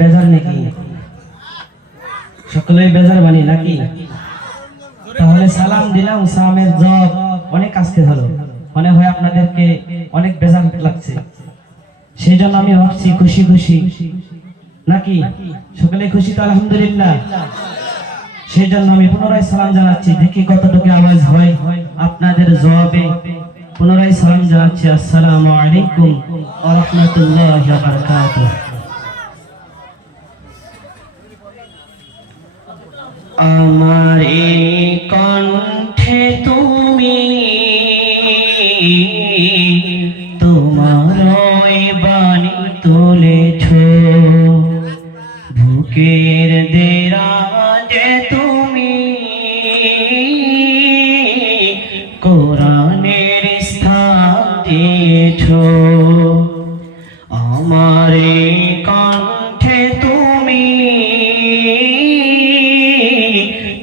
বেজার নাকি? সকলেই বেজার বানি নাকি? তাহলে সালাম দিলাম, সালামের জবাব অনেক আসতে হলো, মনে হয় আপনাদেরকে অনেক বেজার লাগছে। সেই জন্য আমি ভাবছি খুশি খুশি নাকি? সকলে খুশি তো আলহামদুলিল্লাহ। সেই জন্য আমি পুনরায় সালাম জানাচ্ছি, দেখি কতটুকু আওয়াজ হয় আপনাদের জবাবে। পুনরায় সালাম জানাচ্ছি, আসসালামু আলাইকুম ওয়া রাহমাতুল্লাহি ওয়া বারাকাতুহু। আমার এই কণ্ঠে তুমি তোমার ওই বাণী তুলেছ, বুকের দেরাজে তুমি কোরআনের স্থান দিয়েছ। আমার এই কণ্ঠে তুমি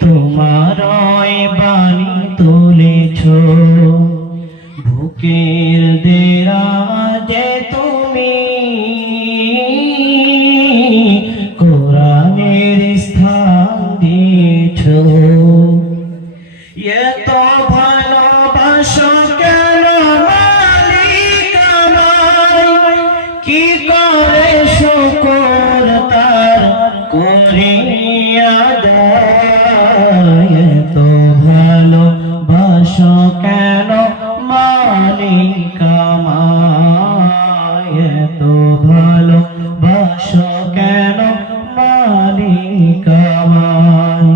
তোমার ওই বাণী তুলেছ, বুকের দেরাজে তুমি কোরআনের স্থান দিয়েছ। এত ভালোবাসো কেন মালিক আমায়, কি করে শুকর তার করিয়া দেয়। এত ভালোবাসো কেন মালিক আমায়, এত ভালোবাসো কেন মালিক আমায়।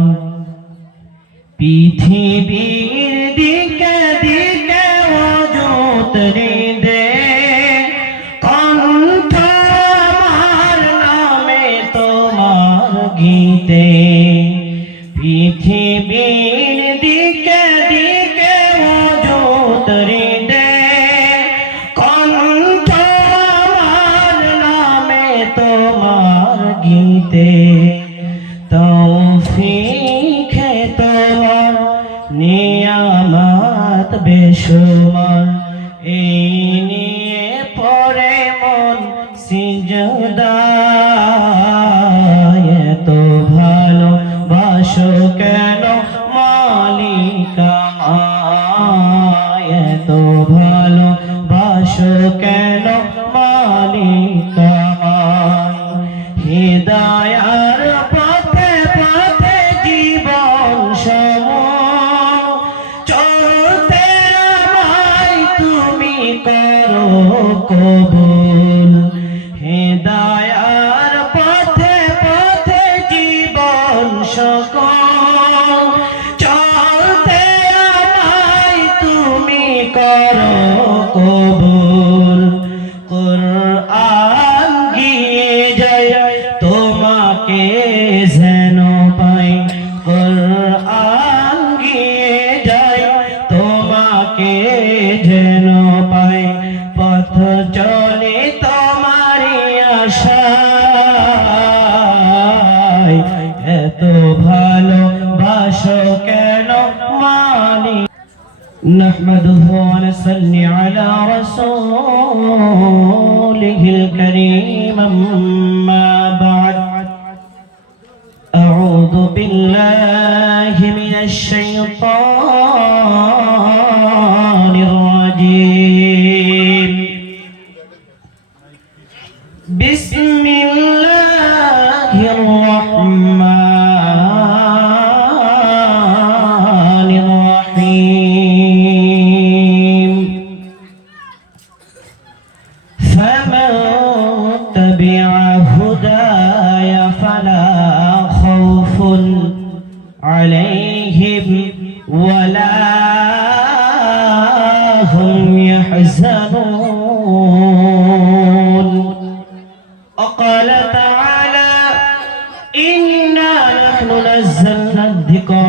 পৃথিবীর দিকে দিকে অযুত হৃদে কণ্ঠ আমার নামে তোমার গীতে। পৃথিবীর দিকে দিকে অযুত হৃদে কণ্ঠ আমার নামে তোমার গীতে। তৌফিকে তোমার নিয়ামত বেশুমার, এই নিয়ে পড়ে মন সিজদায়। এত ভালোবাসো কেন মালিক আমায়, এত ভালোবাসো কেন মালিক আমায়। হিদায়ার পথে পথে জীবন সমূহ চলতে আমায় তুমি করো কবুল। হিদায়ার পথে পথে জীবন সকল চলতে আমায় তুমি করো কবুল। কুরআন গিয়ে যায় তোমাকে যেন পাই, কুরআন গিয়ে যায় তোমাকে যেন পাই। পথ চলে তোমারই আশায়, এত ভালোবাসো কেন মালিক। نحمده ونصلي على رسوله الكريم، أما بعد. أعوذ بالله من الشيطان الرجيم. بسم الله الرحمن الرحيم. فمن تبع هداي فلا خوف عليهم ولا هم يحزنون. وقال تعالى: إنا نحن نزلنا الذكر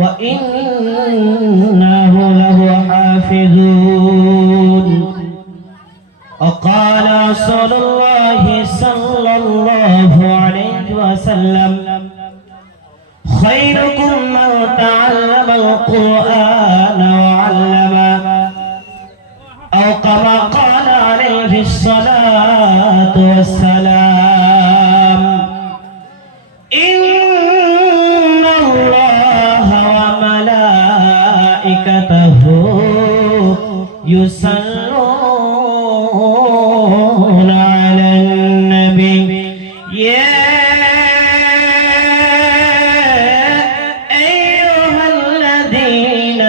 وإنا له حافظون. وقال رسول الله صلى الله عليه وسلم: خيركم من تعلم القرآن وعلمه، أو كما قال عليه الصلاة والسلام. يا أيها الذين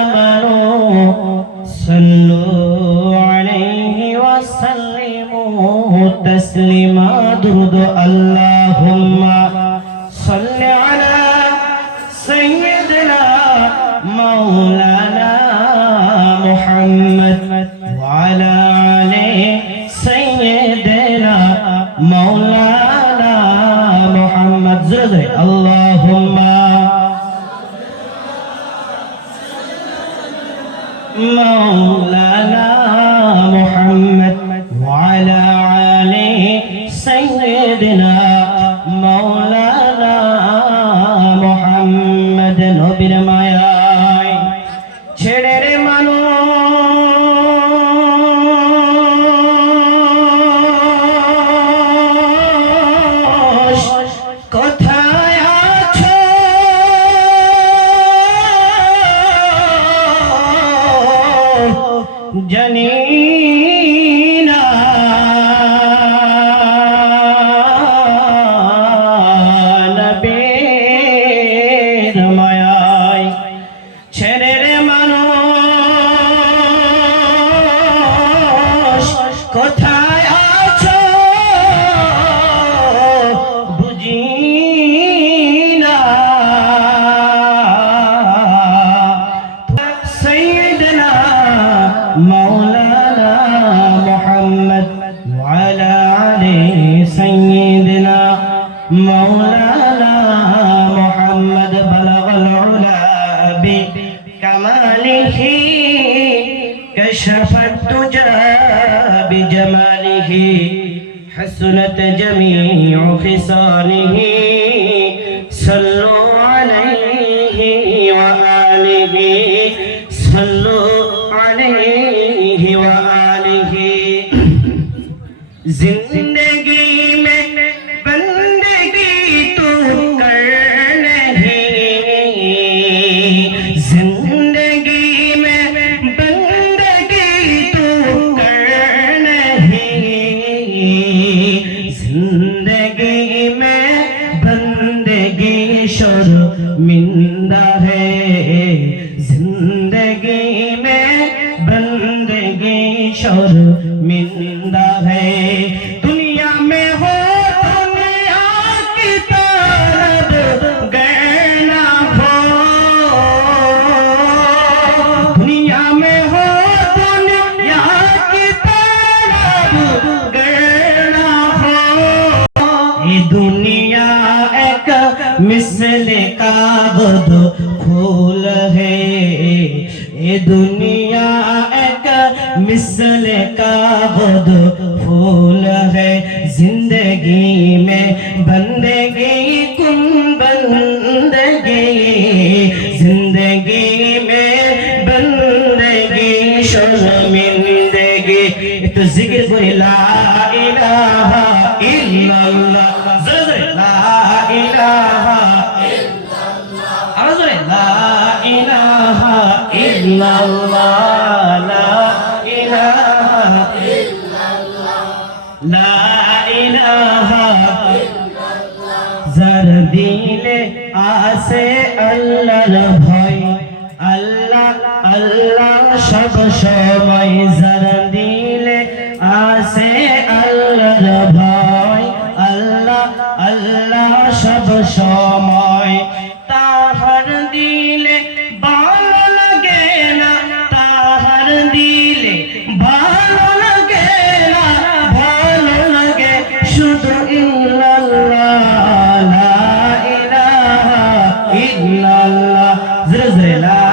آمنوا صلوا عليه وسلموا تسليما درود اللهم صل على سيدنا مولانا محمد وعلى آل سيدنا مولانا محمد زرزر اللهم مولانا محمد وعلى آل سيدنا مولانا محمد নবীর মায়ায় ছেড়ে রে মানুষ কোথায় আছো জানি না নবীর মায়ায় ছেড়ে রে মানুষ কোথায় আছো বুঝি না سيدنا مولانا محمد وعلى آل سيدنا مولانا محمد بلغ العلا بكماله كشف الدجى بجماله حسنت جميع خصاله صلوا عليه وآله صلوا عليه وآله जिंदगी में बंदगी तो कर नहीं जिंदगी में बंदगी तो कर नहीं जिंदगी में बंदगी शर्मिंदा है जिंदगी में बंदगी शर्मिंदा है दुनिया में हो दुनिया की तरफ गए ना हो दुनिया में हो दुनिया की तरफ गए ना हो ये दुनिया एक मिसल कागज फूल है ये दुनिया एक मिसल कागज फूल है जिंदगी में बंदगी कुन बंदगी जिंदगी में बंदगी शर्मिंदगी तो जिक्र कोई ला इलाहा इल्लल्लाह ला इलाहा لا إله إلا الله لا إله إلا الله لا إله إلا الله زر দিলে আসে আল্লাহর ভয় আল্লাহ আল্লাহ সব সময় زر দিলে আসে আল্লাহর ভয় আল্লাহ আল্লাহ সব সময় তাহার দিলে ভালো লাগে না তাহার দিলে ভালো লাগে না ভালো লাগে শুধু ইল্লাল্লাহ লা ইলাহা ইল্লাল্লাহ জোরে জোরে লা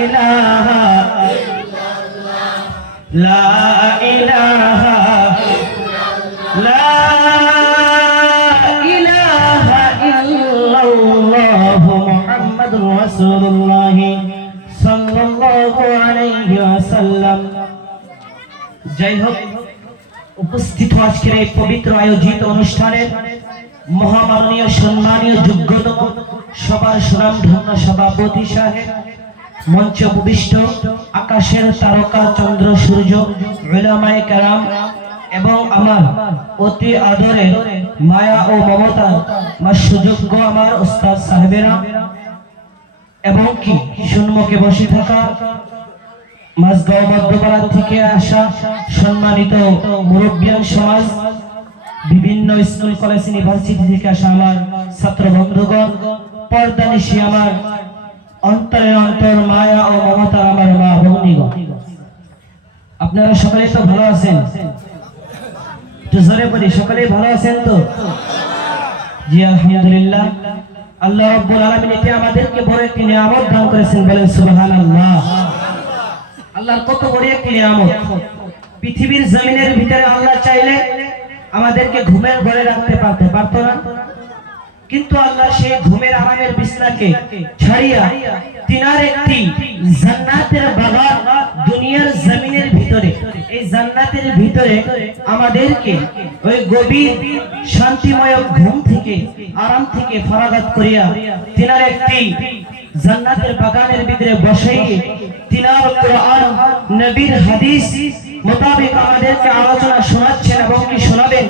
ইলাহা ইল্লাল্লাহ লা ইলাহা ইল্লাল্লাহ লা রাসূলুল্লাহ সাল্লাল্লাহু আলাইহি ওয়াসাল্লাম যাই হোক উপস্থিত আজকের এই পবিত্র আয়োজিত অনুষ্ঠানের মহামাননীয় সম্মানীয় যোগ্যতম সবার সুনামধন্য সভাপতি সাহেব মঞ্চে উপবিষ্ট আকাশের তারকা চন্দ্র সূর্য উলামায়ে কেরাম এবং আমার অতি আদরের মায়া ও মমতা আমার সুযোগ্য আমার উস্তাদ সাহেবেরা এবং কি সম্মুখে বসে থাকা মাঝগাঁও মধ্যপাড়া থেকে আসা সম্মানিত মুরব্বিয়ান সমাজ, বিভিন্ন স্কুল কলেজ ইউনিভার্সিটি থেকে আসা আমার ছাত্র বন্ধুগণ, পর্দানিশী আমার অন্তরের অন্তর মায়া ও মমতার আমার মা ভগ্নীগণ, আপনারা সকলে তো ভালো আছেন? একটু জোরে বলি, সকলেই ভালো আছেন তো? জি আলহামদুলিল্লাহ। আল্লাহ রাব্বুল আলামিন এতে আমাদেরকে বড় একটি নিয়ামত দান করেছেন, বলেন সুবহানাল্লাহ। আল্লাহর কত বড় একটি নিয়ামত। পৃথিবীর জমিনের ভিতরে আল্লাহ চাইলে আমাদেরকে ঘুমের ঘরে রাখতে পারতো না, কিন্তু আল্লাহ সেই ঘুমের আরামের বিছানাকে ছাড়িয়া তিনার একটি জান্নাতের বাগান দুনিয়ার জমিনের ভিতরে, এই জান্নাতের ভিতরে আমাদেরকে ওই গভীর শান্তিময় ঘুম থেকে আরাম থেকে ফরাগাত করিয়া তিনার একটি জান্নাতের বাগানের ভিতরে বসাইয়ে তিনার কোরআন নবীর হাদিস মোতাবেক আমাদেরকে আলোচনা শোনাচ্ছেন এবং কি শোনাবেন,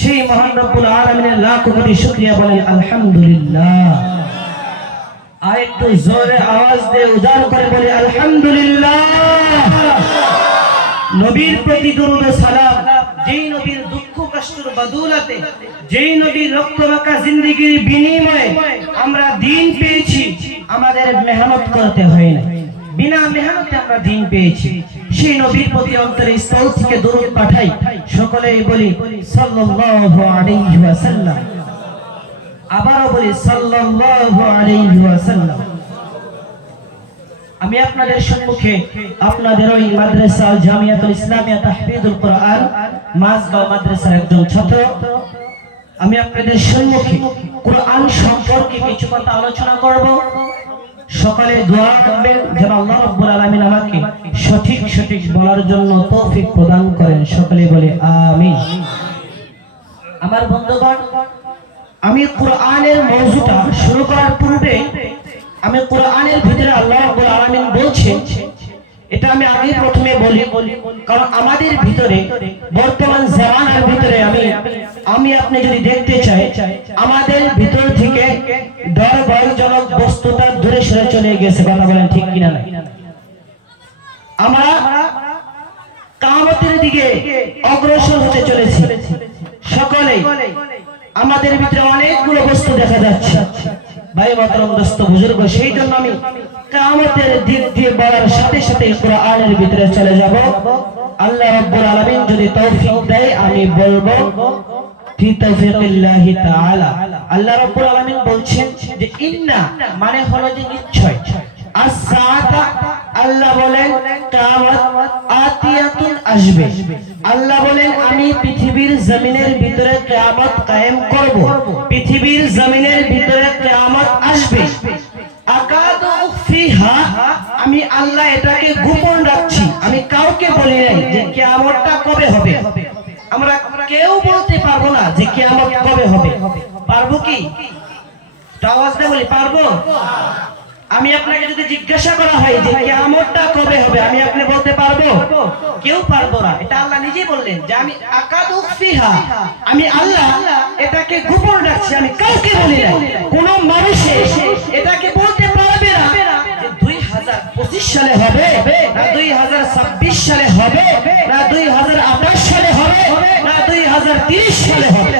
সেই মহান রব্বুল আলামিনের লাখ কোটি শুকরিয়া, বলেন আলহামদুলিল্লাহ। আর একটু জোরে আওয়াজ দিয়ে উজাড় করে বলি আলহামদুলিল্লাহ। নবীর প্রতি দরুদ ও সালাম, যেই নবীর দুঃখ কষ্টের বদৌলতে, যেই নবীর রক্তমাখা জিন্দেগির বিনিময়ে আমরা দিন পেয়েছি, আমাদের মেহনত করতে হয় না, বিনা মেহনতে আমরা দিন পেয়েছি, সেই নবীর প্রতি অন্তরে স্থল থেকে দরুদ পাঠাই, সকলেই বলি সাল্লাল্লাহু আলাইহি ওয়াসাল্লাম। আবারও বলি সাল্লাল্লাহু আলাইহি ওয়াসাল্লাম। আমি আপনাদের সম্মুখে আপনাদের ওই মাদ্রাসা জামিয়াতুল ইসলামিয়া তাহফিজুল কোরআন মাঝগাঁও মাদ্রাসার একজন ছাত্র, আমি আপনাদের সম্মুখে কোরআন সম্পর্কে কিছু কথা আলোচনা করব। সকালে দোয়া করবেন যেন আল্লাহ রাব্বুল আলামিন আমাকে সঠিক বলার জন্য তৌফিক প্রদান করেন, সকলে বলে আমিন। আমার বন্ধুগণ, আমি কোরআনের মওজুটা শুরু করার পূর্বে আমি কোরআনের ভিতরে আল্লাহ রাব্বুল আলামিন বলছেন, এটা আমি আগে প্রথমে বলি, কারণ আমাদের ভিতরে বর্তমান জামানার ভিতরে আমি আপনি যদি দেখতে চাই, আমাদের ভিতর থেকে ডর ভয়জনক বস্তুটা দূরে সরে চলে গেছে, কথা বলেন ঠিক কিনা? না, আমরা কিয়ামতের দিকে অগ্রসর হতে চলেছি সকলেই। আমাদের ভিতরে অনেকগুলো বস্তু দেখা যাচ্ছে, ভাই মাতরম দোস্ত বুজুর্গ, সেই জন্য আমি কিয়ামতের দিক দিয়ে বলার সাথে সাথে কোরআনের ভিতরে চলে যাব। আল্লাহ রাব্বুল আলামিন যদি তৌফিক দেয় আমি বলবো ফি তাওফিকিল্লাহি তাআলা। আল্লাহ রাব্বুল আলামিন বলছেন যে ইন্না মানে হলো যে নিশ্চয়, as-সাআতা আল্লাহ বলেন কিয়ামত আতিয়াতুন আসবে। আল্লাহ বলেন আমি পৃথিবীর জমিনের ভিতরে কিয়ামত কায়েম করব, পৃথিবীর জমিনের ভিতরে কিয়ামত আসবে। আকাদু উফিহা, আমি আল্লাহ এটাকে গোপন রাখছি, আমি কাউকে বলি নাই যে কিয়ামতটা কবে হবে। আমরা কেউ বলতে পারবো না যে কিয়ামত কবে হবে, পারবো কি? আওয়াজ দিয়ে বলি পারবো? আমি আপনাকে যদি জিজ্ঞাসা করা হয় যে কিয়ামতটা কবে হবে, আমি আপনি বলতে পারবো? কেউ পারবো না। এটা আল্লাহ নিজেই বললেন যে আমি আকাদু ফিহা, আমি আল্লাহ এটাকে গোপন রাখছি, আমি কাউকে বলি না। কোন মানুষ এটাকে বলতে পারবে না যে 2025 সালে হবে, না 2026 সালে হবে, না 2028 সালে হবে, না 2030 সালে হবে।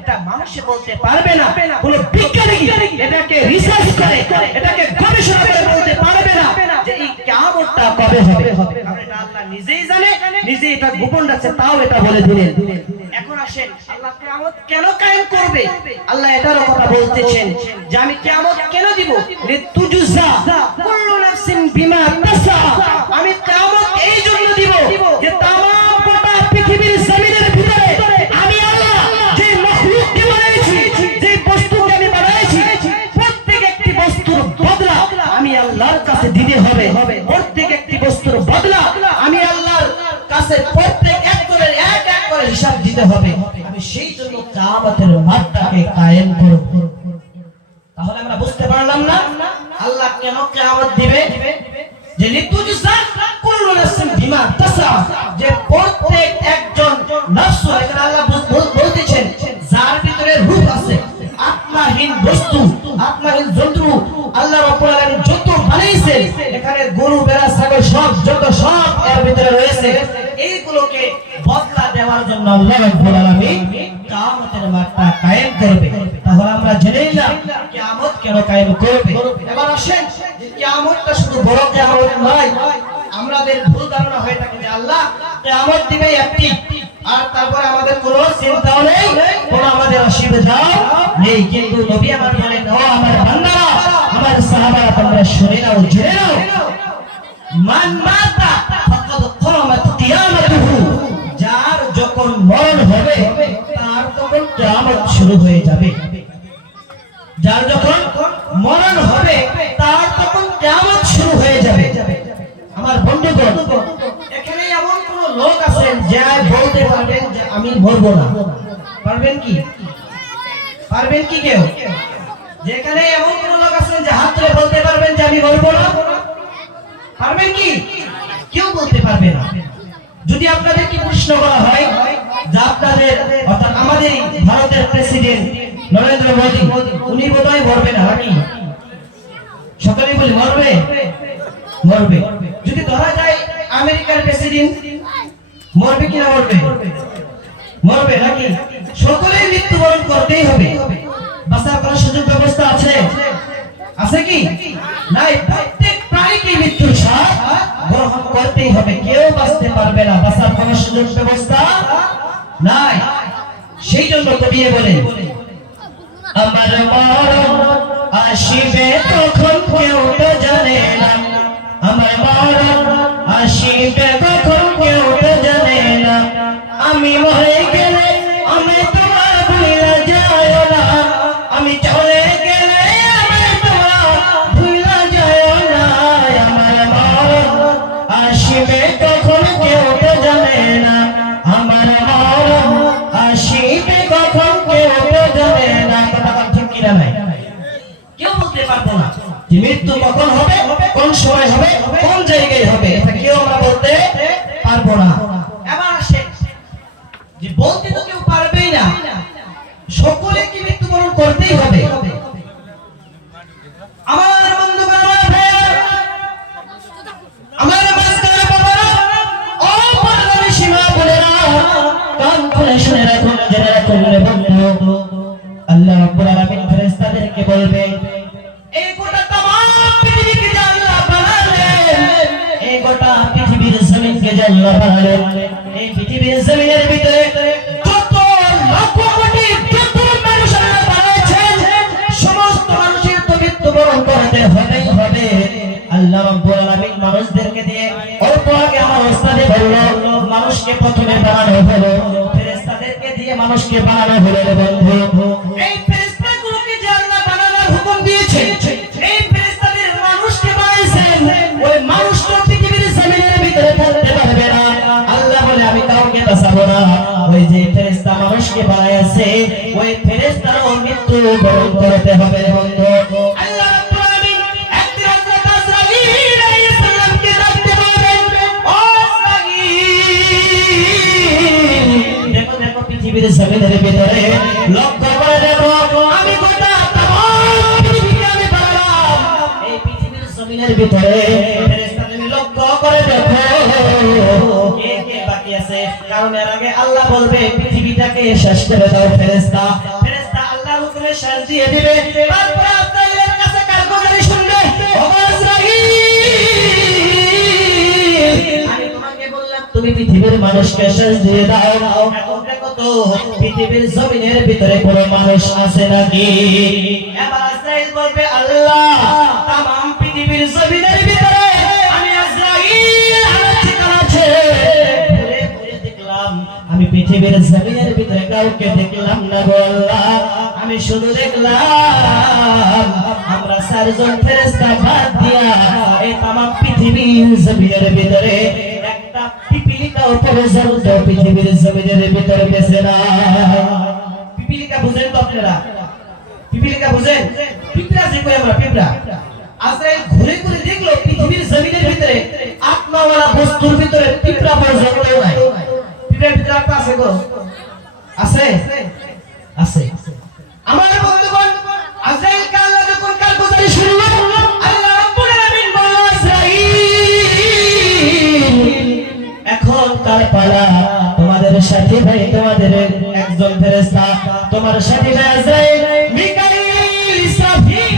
এটা মানুষ বলতে পারবে না, কোন বিজ্ঞানী এটাকে রিসার্চ করে, এটাকে গবেষণা করে বলতে পারবে না যে এই কিয়ামতটা কবে হবে। এটা আল্লাহ নিজেই জানে, নিজেই এটা গোপন রাখছে, তাও এটা বলে দিলেন। এখন আসেন আল্লাহ কিয়ামত কেন কায়েম করবে, আল্লাহ এটারও কথা বলতেছেন যে আমি কিয়ামত কেন দিব, লিতুজজা কুল্লু নাফসিন বিমা তাসা। আমি কিয়ামত এই জন্য দিব যে তাম গোটা পৃথিবীর জমিনের ভিতরে আমি আল্লাহ যে মাখলুককে বানাইছি, যে বস্তুকে আমি বানাইছি, প্রত্যেক একটি বস্তুর বদলা আমি আল্লাহর কাছে দিতে হবে। প্রত্যেক একটি বস্তুর বদলা আমি আল্লাহর কাছে প্রত্যেক এক করে হিসাব দিতে হবে। আমি সেই জন্য কিয়ামতের মাঠটাকে কায়েম করব। তাহলে আমরা বুঝতে পারলাম না আল্লাহ কেন কিয়ামত দিবে? যে লিতুজা কুল্লু নাফসিন বিমা তাসা, যে প্রত্যেক একজন নফস, এখানে আল্লাহ বলতেছেন যার ভিতরে রূহ আছে, আত্মাহীন বস্তু, আত্মাহীন জন্তু আল্লাহ রাব্বুল আলামিন যত বানাইছেন, এখানে গরু ভেড়া ছাগল সব যত সব এর ভিতরে রয়েছে, এইগুলোকে বদলা দেওয়ার জন্য আল্লাহ রাব্বুল আলামিন কিয়ামতের মাঠটা কায়েম করবে। তাহলে আমরা জেনে নিলাম কিয়ামত কেন কায়েম করবে। এবার আসেন যে কিয়ামতটা শুধু বড় কিয়ামত নয়, আমাদের ভুল ধারণা হয়ে থাকে যে আল্লাহ কিয়ামত দিবে একটি, আর তারপরে আমাদের কোনো চিন্তাও নেই, কোনো আমাদের অসুবিধাও নেই। কিন্তু নবী আমার বলেন, ও আমার বান্দারা, আমার সাহাবারা, তোমরা শুনে নাও, জেনে নাও, মান মাতা ফাকাদ কামাত কিয়ামাতুহু, যার যখন মরণ হবে তার তখন কিয়ামত শুরু হয়ে যাবে। যার যখন মরণ হবে তার তখন কিয়ামত শুরু হয়ে যাবে। আমার বন্ধুগণ, এখানে এমন কোন লোক আছেন যে বলতে পারবেন যে আমি মরব না? পারবেন কি? পারবেন কি কেউ? যেখানে এমন কোন লোক আছেন যে হাত তুলে বলতে পারবেন যে আমি মরব না? পারবেন কি? কেউ বলতে পারবে না। যদি আপনাদের কি প্রশ্ন করা হয় যে আপনাদের অর্থাৎ আমাদের ভারতের প্রেসিডেন্ট নরেন্দ্র মোদী, উনি বোধহয় মরবে না নাকি? সকলেই বলি মরবে, মরবে। যদি ধরা যায় আমেরিকার প্রেসিডেন্ট, মরবে কিনা? মরবে, মরবে নাকি? সকলেই মৃত্যুবরণ করতেই হবে। বাঁচার কোনো সুযোগ ব্যবস্থা আছে? আছে কি? নাই। প্রত্যেক প্রাণীকে মৃত্যুর স্বাদ গ্রহণ করতেই হবে, কেউ বাঁচতে পারবে না, বাঁচার কোনো সুযোগ ব্যবস্থা নাই। সেই জন্য কবি বলেন, আমার মরণ আসিবে তখন কেউ তো জানে না, আমার মরণ আসিবে তখন কেউ তো জানে না, আমি মরে গেলে আমি তোমার ভুলে যায় না, আমি চলে গেলে আমি তোমার ভুলে যায় না, আমার মরণ আসিবে তখন কেউ তো জানে না, আমার মরণ আসিবে তখন কেউ তো জানে না। কথা ঠিক কিনা নাই? কেউ বলতে পারবো না যে মৃত্যু কখন হবে, কোন সময় হবে, কোন জায়গায় হবে, এটা কেউ আমরা বলতে পারবো না। এবার আসে যে বলতে তো কেউ পারবেই না, সকলে কি মৃত্যুবরণ করতেই হবে? আমার বন্ধুগণ, আমার ভাইরা, আমার মাঝখানে বাবারা, ও পর্দার সীমা বোনেরা, কান খুলে শুনে রাখুন, জেনে রাখুন রে বন্ধু, আল্লাহ রাব্বুল আলামিন ফেরেশতাদেরকে বলবে, এই গোটা তামাম পৃথিবীকে যে আল্লাহ বানালেন, এই গোটা পৃথিবীর জমিনকে যে আল্লাহ বানালেন, এই পৃথিবীর জমিনের ভিতরে যত লক্ষ কোটি যত মানুষ আল্লাহ বানিয়েছেন, সমস্ত মানুষের তো মৃত্যুবরণ করতে হবেই হবে। আল্লাহ রাব্বুল আলামিন মানুষদেরকে দিয়ে অল্প আগে আমার ওস্তাদে বলল, মানুষকে প্রথমে বানানো হলো, ফেরেশতাদেরকে দিয়ে মানুষকে বানানো হলো রে বন্ধু। এই ফেরেশতাগুলোকে যে আল্লাহ বানানোর হুকুম দিয়েছেন, এই ফেরেশতাদের মানুষকে বানাইছেন, ওই মানুষ তো পৃথিবীর জমিনের ভিতরে থাকতে পারবে না। আল্লাহ বলে আমি কাউকে বাঁচাবো না, ওই যে ফেরেশতা মানুষকে বানাইছে, ওই ফেরেশতারও মৃত্যু বরণ করতে হবে রে বন্ধু। আল্লাহ রাব্বুল আলামিন একদিন হযরত আজরাইল আলাইহিস সালামকে ডাকতে বলবেন, ও আজরাইল, দেখো দেখো পৃথিবীর জমিনের ভিতরে লক্ষ্য করে দেখো, আমি গোটা তামাম পৃথিবীকে আমি বানালাম, এই পৃথিবীর জমিনের ভিতরে ফেরেশতাদের লক্ষ্য করে দেখো কে কে বাকি আছে। কারণ এর আগে আল্লাহ বলবে পৃথিবীটাকে শেষ করে দাও ফেরেশতা, ফেরেশতা আল্লাহর হুকুমে শেষ দিয়ে দিবে। তারপর আজরাইলের কাছে কারগোজারি শুনবে, ও আজরাইল, আমি তোমাকে বললাম তুমি পৃথিবীর মানুষকে শেষ দিয়ে দাও, এখন দেখো তো পৃথিবীর জমিনের ভিতরে কোনো মানুষ আছে নাকি? এবার আজরাইল বলবে, আল্লাহ তামাম পৃথিবীর জমিনের ভিতরে আমি আজরাইল আমার ঠিকানা আছে, ঘুরে ঘুরে দেখলাম, আমি পৃথিবীর জমিনের ভিতরে কাউকে দেখলাম না গো আল্লাহ, আমি শুধু দেখলাম আমরা চারজন ফেরেশতা বাদ দিয়া এই তামাম পৃথিবীর জমিনের ভিতরে একটা পিপিলিকাও পর্যন্ত পৃথিবীর জমিনের ভিতরে বেঁচে না। পিপিলিকা বুঝেন তো আপনারা? পিপিলিকা বুঝেন? পিঁপড়া যে কই আমরা, পিঁপড়া। আজরাইল ঘুরে ঘুরে দেখলো পৃথিবীর জমিনের ভিতরে আত্মাওয়ালা বস্তুর ভিতরে পিঁপড়া পর্যন্ত নাই। পিঁপড়ার ভিতরে আত্মা আছে গো? আছে আছে। আমার বন্ধুগণ, আজরাইল কে আল্লাহ যখন কালগুজারি শুরু করলো, আল্লাহ রাব্বুল আলামিন বলল, আজরাইল এখন কার পালা, তোমাদের সাথী ভাই, তোমাদের একজন ফেরেশতা, তোমার সাথী ভাই আজরাইল, মিকাইল, ইসরাফিল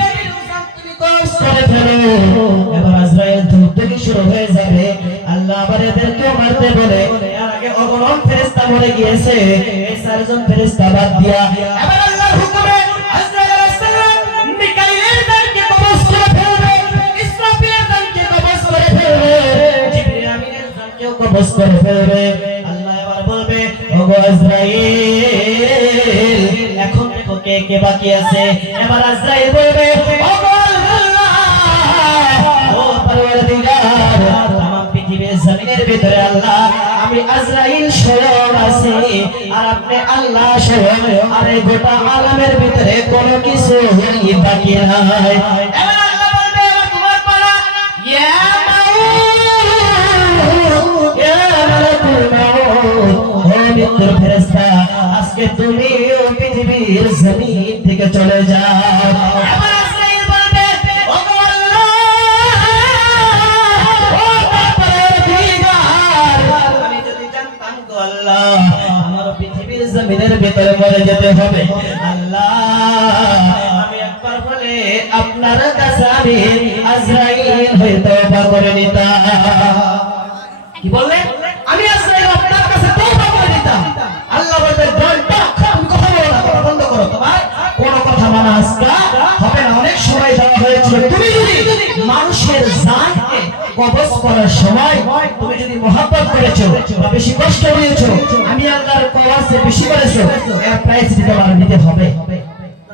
তুমি কবজ করে ফেলো। এবার আজরাইল ধূপধুনি শুরু হয়ে যাবে। আল্লাহ আবার এদেরকেও মারতে বলে। এর আগে অগণন ফেরেশতা মরে গিয়েছে, এই চারজন ফেরেশতা বাদ দিয়া এবার আল্লাহর হুকুমে আজরাইল আলাইহিস সালাম মিকাইলের জানকে কবজ করে ফেলবে, ইসরাফিলের জানকে কবজ করে ফেলবে, জিবরিল আমিনের জানকেও কবজ করে ফেলবে। আল্লাহ এবার বলবে, ওগো আজরাইল এখন দেখো কে কে বাকি আছে। এবার আজরাইল বলবে, ওগো আল্লাহ, ও পরওয়ারদিগার, তামাম পৃথিবীর জমিনের ভিতরে আল্লাহ আমি আজরাইল স্বয়ং আছি, আর আপনি আল্লাহ স্বয়ং, আর এই গোটা আলামের ভিতরে কোনো কিছু বাকি নাই। এবার আল্লাহ বলবে, এবার তোমার পালা, ইয়া মাউত, ইয়া মালাকুল মাউত, ও মৃত্যুর ফেরেশতা, আজকে তুমি পৃথিবীর জমিন থেকে চলে যাও। এবার আজরাইল বলবে, ওগো আল্লাহ, ও পরওয়ারদিগার, আমি যদি জানতাম গো আল্লাহ আমার পৃথিবীর জমিনের ভিতরে মরে যেতে হবে, আল্লাহ আমি একবার বলে আপনার কাছে আমি আজরাইল হয়ে তওবা করে নিতাম। কি বললেন? আমি আজরাইল আপনার কাছে তওবা করে নিতাম। আল্লাহ বলতে, তুমি কথা বলো না, কথা বন্ধ করো, তোমার কোন কথা মানা আজকে হবে না। অনেক সময় দেওয়া হয়েছিল, তুমি যদি মানুষের জানকে কবজ করার সময় তুমি যদি মহব্বত করেছো বা বেশি কষ্ট দিয়েছো, আমি আল্লাহর কওয়াজে বেশি করেছো, এর প্রাইস দিতে হবে।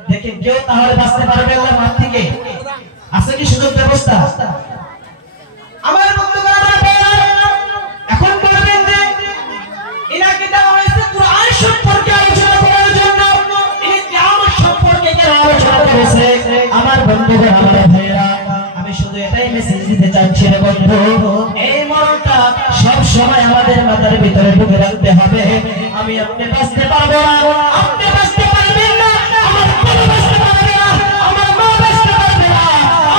দেখেন কেউ তাহলে বাঁচতে পারবে আল্লাহর মাঠ থেকে? আছে কি সুযোগ ব্যবস্থা? আমার বন্ধুগণ, আমার ভাইরা, এখন বলবেন যে ইনাকে দেওয়া হয়েছে কুরআন সম্পর্কে আলোচনা করার জন্য, ইনি কিয়ামত সম্পর্কে কেন আলোচনা করেছে? আমার বন্ধুগণ, আমার ভাইরা, আমি শুধু এটাই মেসেজ দিতে চাচ্ছি রে বন্ধু, এই মরণটা সব সময় আমাদের মাথার ভিতরে ঢুকে রাখতে হবে। আমি আপনি বাঁচতে পারবো না, আপনি বাঁচতে পারবেন না, আমার কোনো বাঁচতে পারবে না, আমার মা বাঁচতে পারবে না,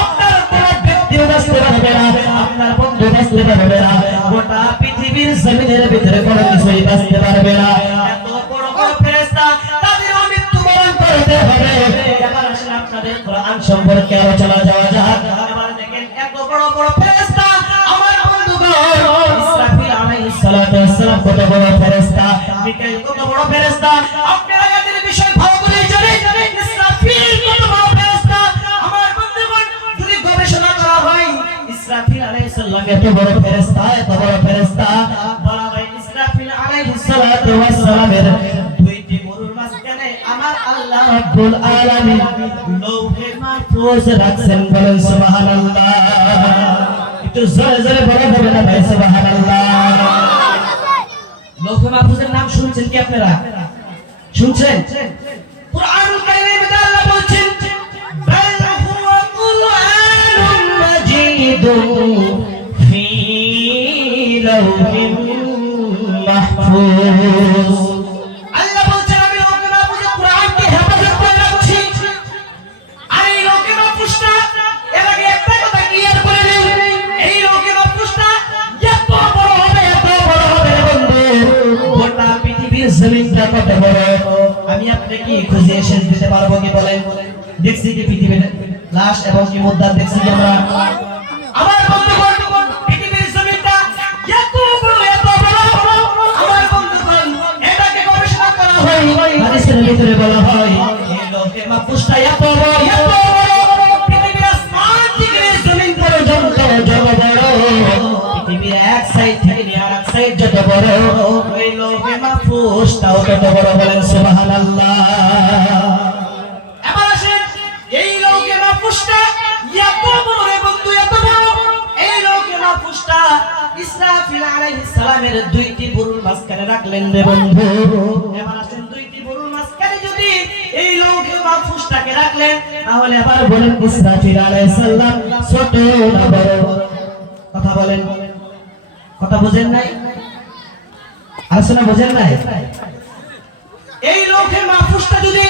আপনার কোনো ব্যক্তিও বাঁচতে পারবে না, আপনার বন্ধু বাঁচতে পারবে না, গোটা পৃথিবীর জমিনের ভিতরে কোনো কিছুই বাঁচতে পারবে না। এত বড় বড় ফেরেশতা, তাদেরও মৃত্যুবরণ করতে হবে। এবার আসলে আপনাদের কোরআন সম্পর্কে আলোচনা যাওয়া যাক। এবার দেখেন এত বড় বড় ফেরেশতা, আমার বন্ধুগণ, ইসরাফিল আলাইহিস সালাতু ওয়াস সালাম কত বড় ফেরেশতা, মিকাইল কত বড় ফেরেশতা, আপনারা এদের বিষয় ভালো করে জানেন। ইসরাফিল কত বড় ফেরেশতা, আমার বন্ধুগণ, যদি গবেষণা করা হয় ইসরাফিল আলাইহিস সালাম এত বড় ফেরেশতা, এত বড় ফেরেশতা, বলা হয় ইসরাফিল আলাইহিস সালাতু ওয়াস সালামের দুইটি গরুর মাঝখানে আমার আল্লাহ রাব্বুল আলামিন লৌহে মাহফুজ রাখছেন। বলেন সুবহানাল্লাহ। একটু জোরে জোরে বলা যাবে না ভাই? সুবহানাল্লাহ। লৌহে মাহফুজের নাম শুনছেন কি আপনারা? শুনছেন? কুরআনুল কারীমের মধ্যে আল্লাহ বলছেন, বাল হুয়া কুরআনুম মাজিদুন ফি লাওহিন মাহফুজ। আল্লাহ বলছেন, আমি লৌহে মাহফুজে কুরআনকে হেফাজত করে রাখছি। আর এই লৌহে মাহফুজটা, এর আগে একটা কথা ক্লিয়ার করে নিন, এই লৌহে মাহফুজটা এত বড় হবে, এত বড় হবে বন্ধু, গোটা পৃথিবীর জমিনটা কত বড়, আমি আপনি কি খুঁজে শেষ দিতে পারবো কি? বলেন। দেখছি কি পৃথিবীর লাশ এবং কি মুদ্রা দেখছি কি আমরা? আমার বন্ধুগণ, পৃথিবীর জমিনটা এত বড়, এত বড়, আমার বন্ধুগণ, এটাকে গবেষণা করা হয়, হাদিসের ভিতরে বলা হয় এই লৌহে মাহফুজটা এত বড়, এত বড়, পৃথিবীর আসমান থেকে জমিন পর্যন্ত যত বড়, পৃথিবীর এক সাইড থেকে নিয়ে আরেক সাইড যত বড়, ওই লৌহে মাহফুজটাও তত বড়। বলেন সুবহানাল্লাহ। এবার আসেন, এই লৌহে মাহফুজটা এত বড় রে বন্ধু, এত বড়, এই লৌহে মাহফুজটা ইসরাফিল আলাইহিস সালামের দুইটি গরুর মাঝখানে রাখলেন রে বন্ধু। এবার আসেন, দুইটি গরুর মাঝখানে যদি এই লৌহে মাহফুজটাকে রাখলেন, তাহলে আবার বলেন ইসরাফিল আলাইহিস সালাম ছোট না বড়? কথা বলেন। কথা বুঝেন নাই? আলোচনা বুঝেন নাই? এই লৌহে মাহফুজটা যদি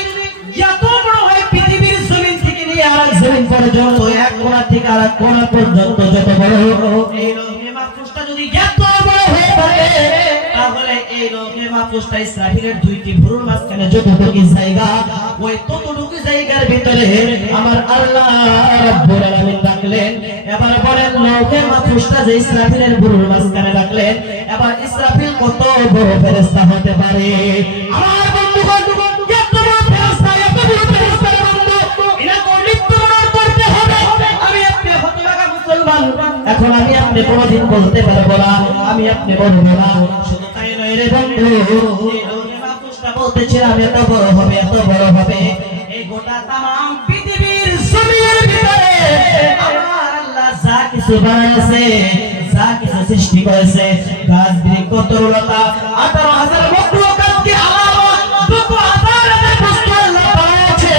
এত বড় হয়, পৃথিবীর জমিন থেকে নিয়ে আরেক জমিন পর্যন্ত, এক কোণা থেকে আরেক কোণা পর্যন্ত যত বড়, এই লৌহে মাহফুজটা যদি এত বড় হয়ে থাকে, তাহলে এই লৌহে মাহফুজটা ইসরাফিলের দুইটি ভুরুর মাঝখানে যতটুকু জায়গা, ওই ততটুকু জায়গার ভিতরে আমার আল্লাহ রাব্বুল আলামিন রাখলেন। এবার বলেন, লৌহে মাহফুজটা যে ইসরাফিলের ভুরুর মাঝখানে রাখলেন, এবার ইসরাফিল কত বড় ফেরেশতা হতে পারে? আমার বন্ধুগণ, এত বড় ফেরেশতা, এত বড় ফেরেশতা বন্ধু, এরা মৃত্যুবরণ করতে হবে। আমি আপনি হতভাগা মুসলমান, এখন আমি আপনি কোনোদিন বলতে পারবো না, আমি আপনি বলবো না। শুধু তাই নয় রে বন্ধু, এই লৌহে মাহফুজটা বলতেছিলাম এত বড় হবে, এত বড় হবে। এই গোটা তামাম পৃথিবীর জমিনের ভিতরে আমার আল্লাহ যা কিছু বানাইছে, যা কিছু সৃষ্টি করেছে, গাছ বৃক্ষ তরুলতা 18,000 মখলুকাতকে আলাদা যত হাজার হাজার বস্তু আল্লাহ বানাইছে,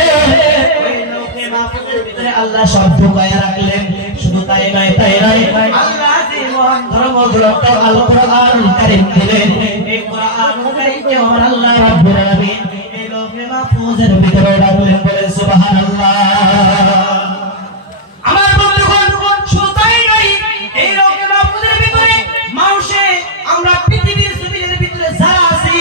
ওই লৌহে মাহফুজের ভিতরে আল্লাহ সব ঢুকায়া রাখলেন। শুধু তাই নয়, তাই নয়, আল্লাহ যে মহান ধর্মগ্রন্থ আল কোরআনুল কারীম দিলেন, এই কোরআনুল কারীমকে আমার আল্লাহ রাব্বুল আলামিন এই লৌহে মাহফুজের ভিতরে রাখলেন। বলে সুবহানাল্লাহ। আমার বন্ধুগণ, শুধু তাই নয়, এই লৌহে মাহফুজের ভিতরে মানুষে আমরা পৃথিবীর জমিনের ভিতরে যারা আছি,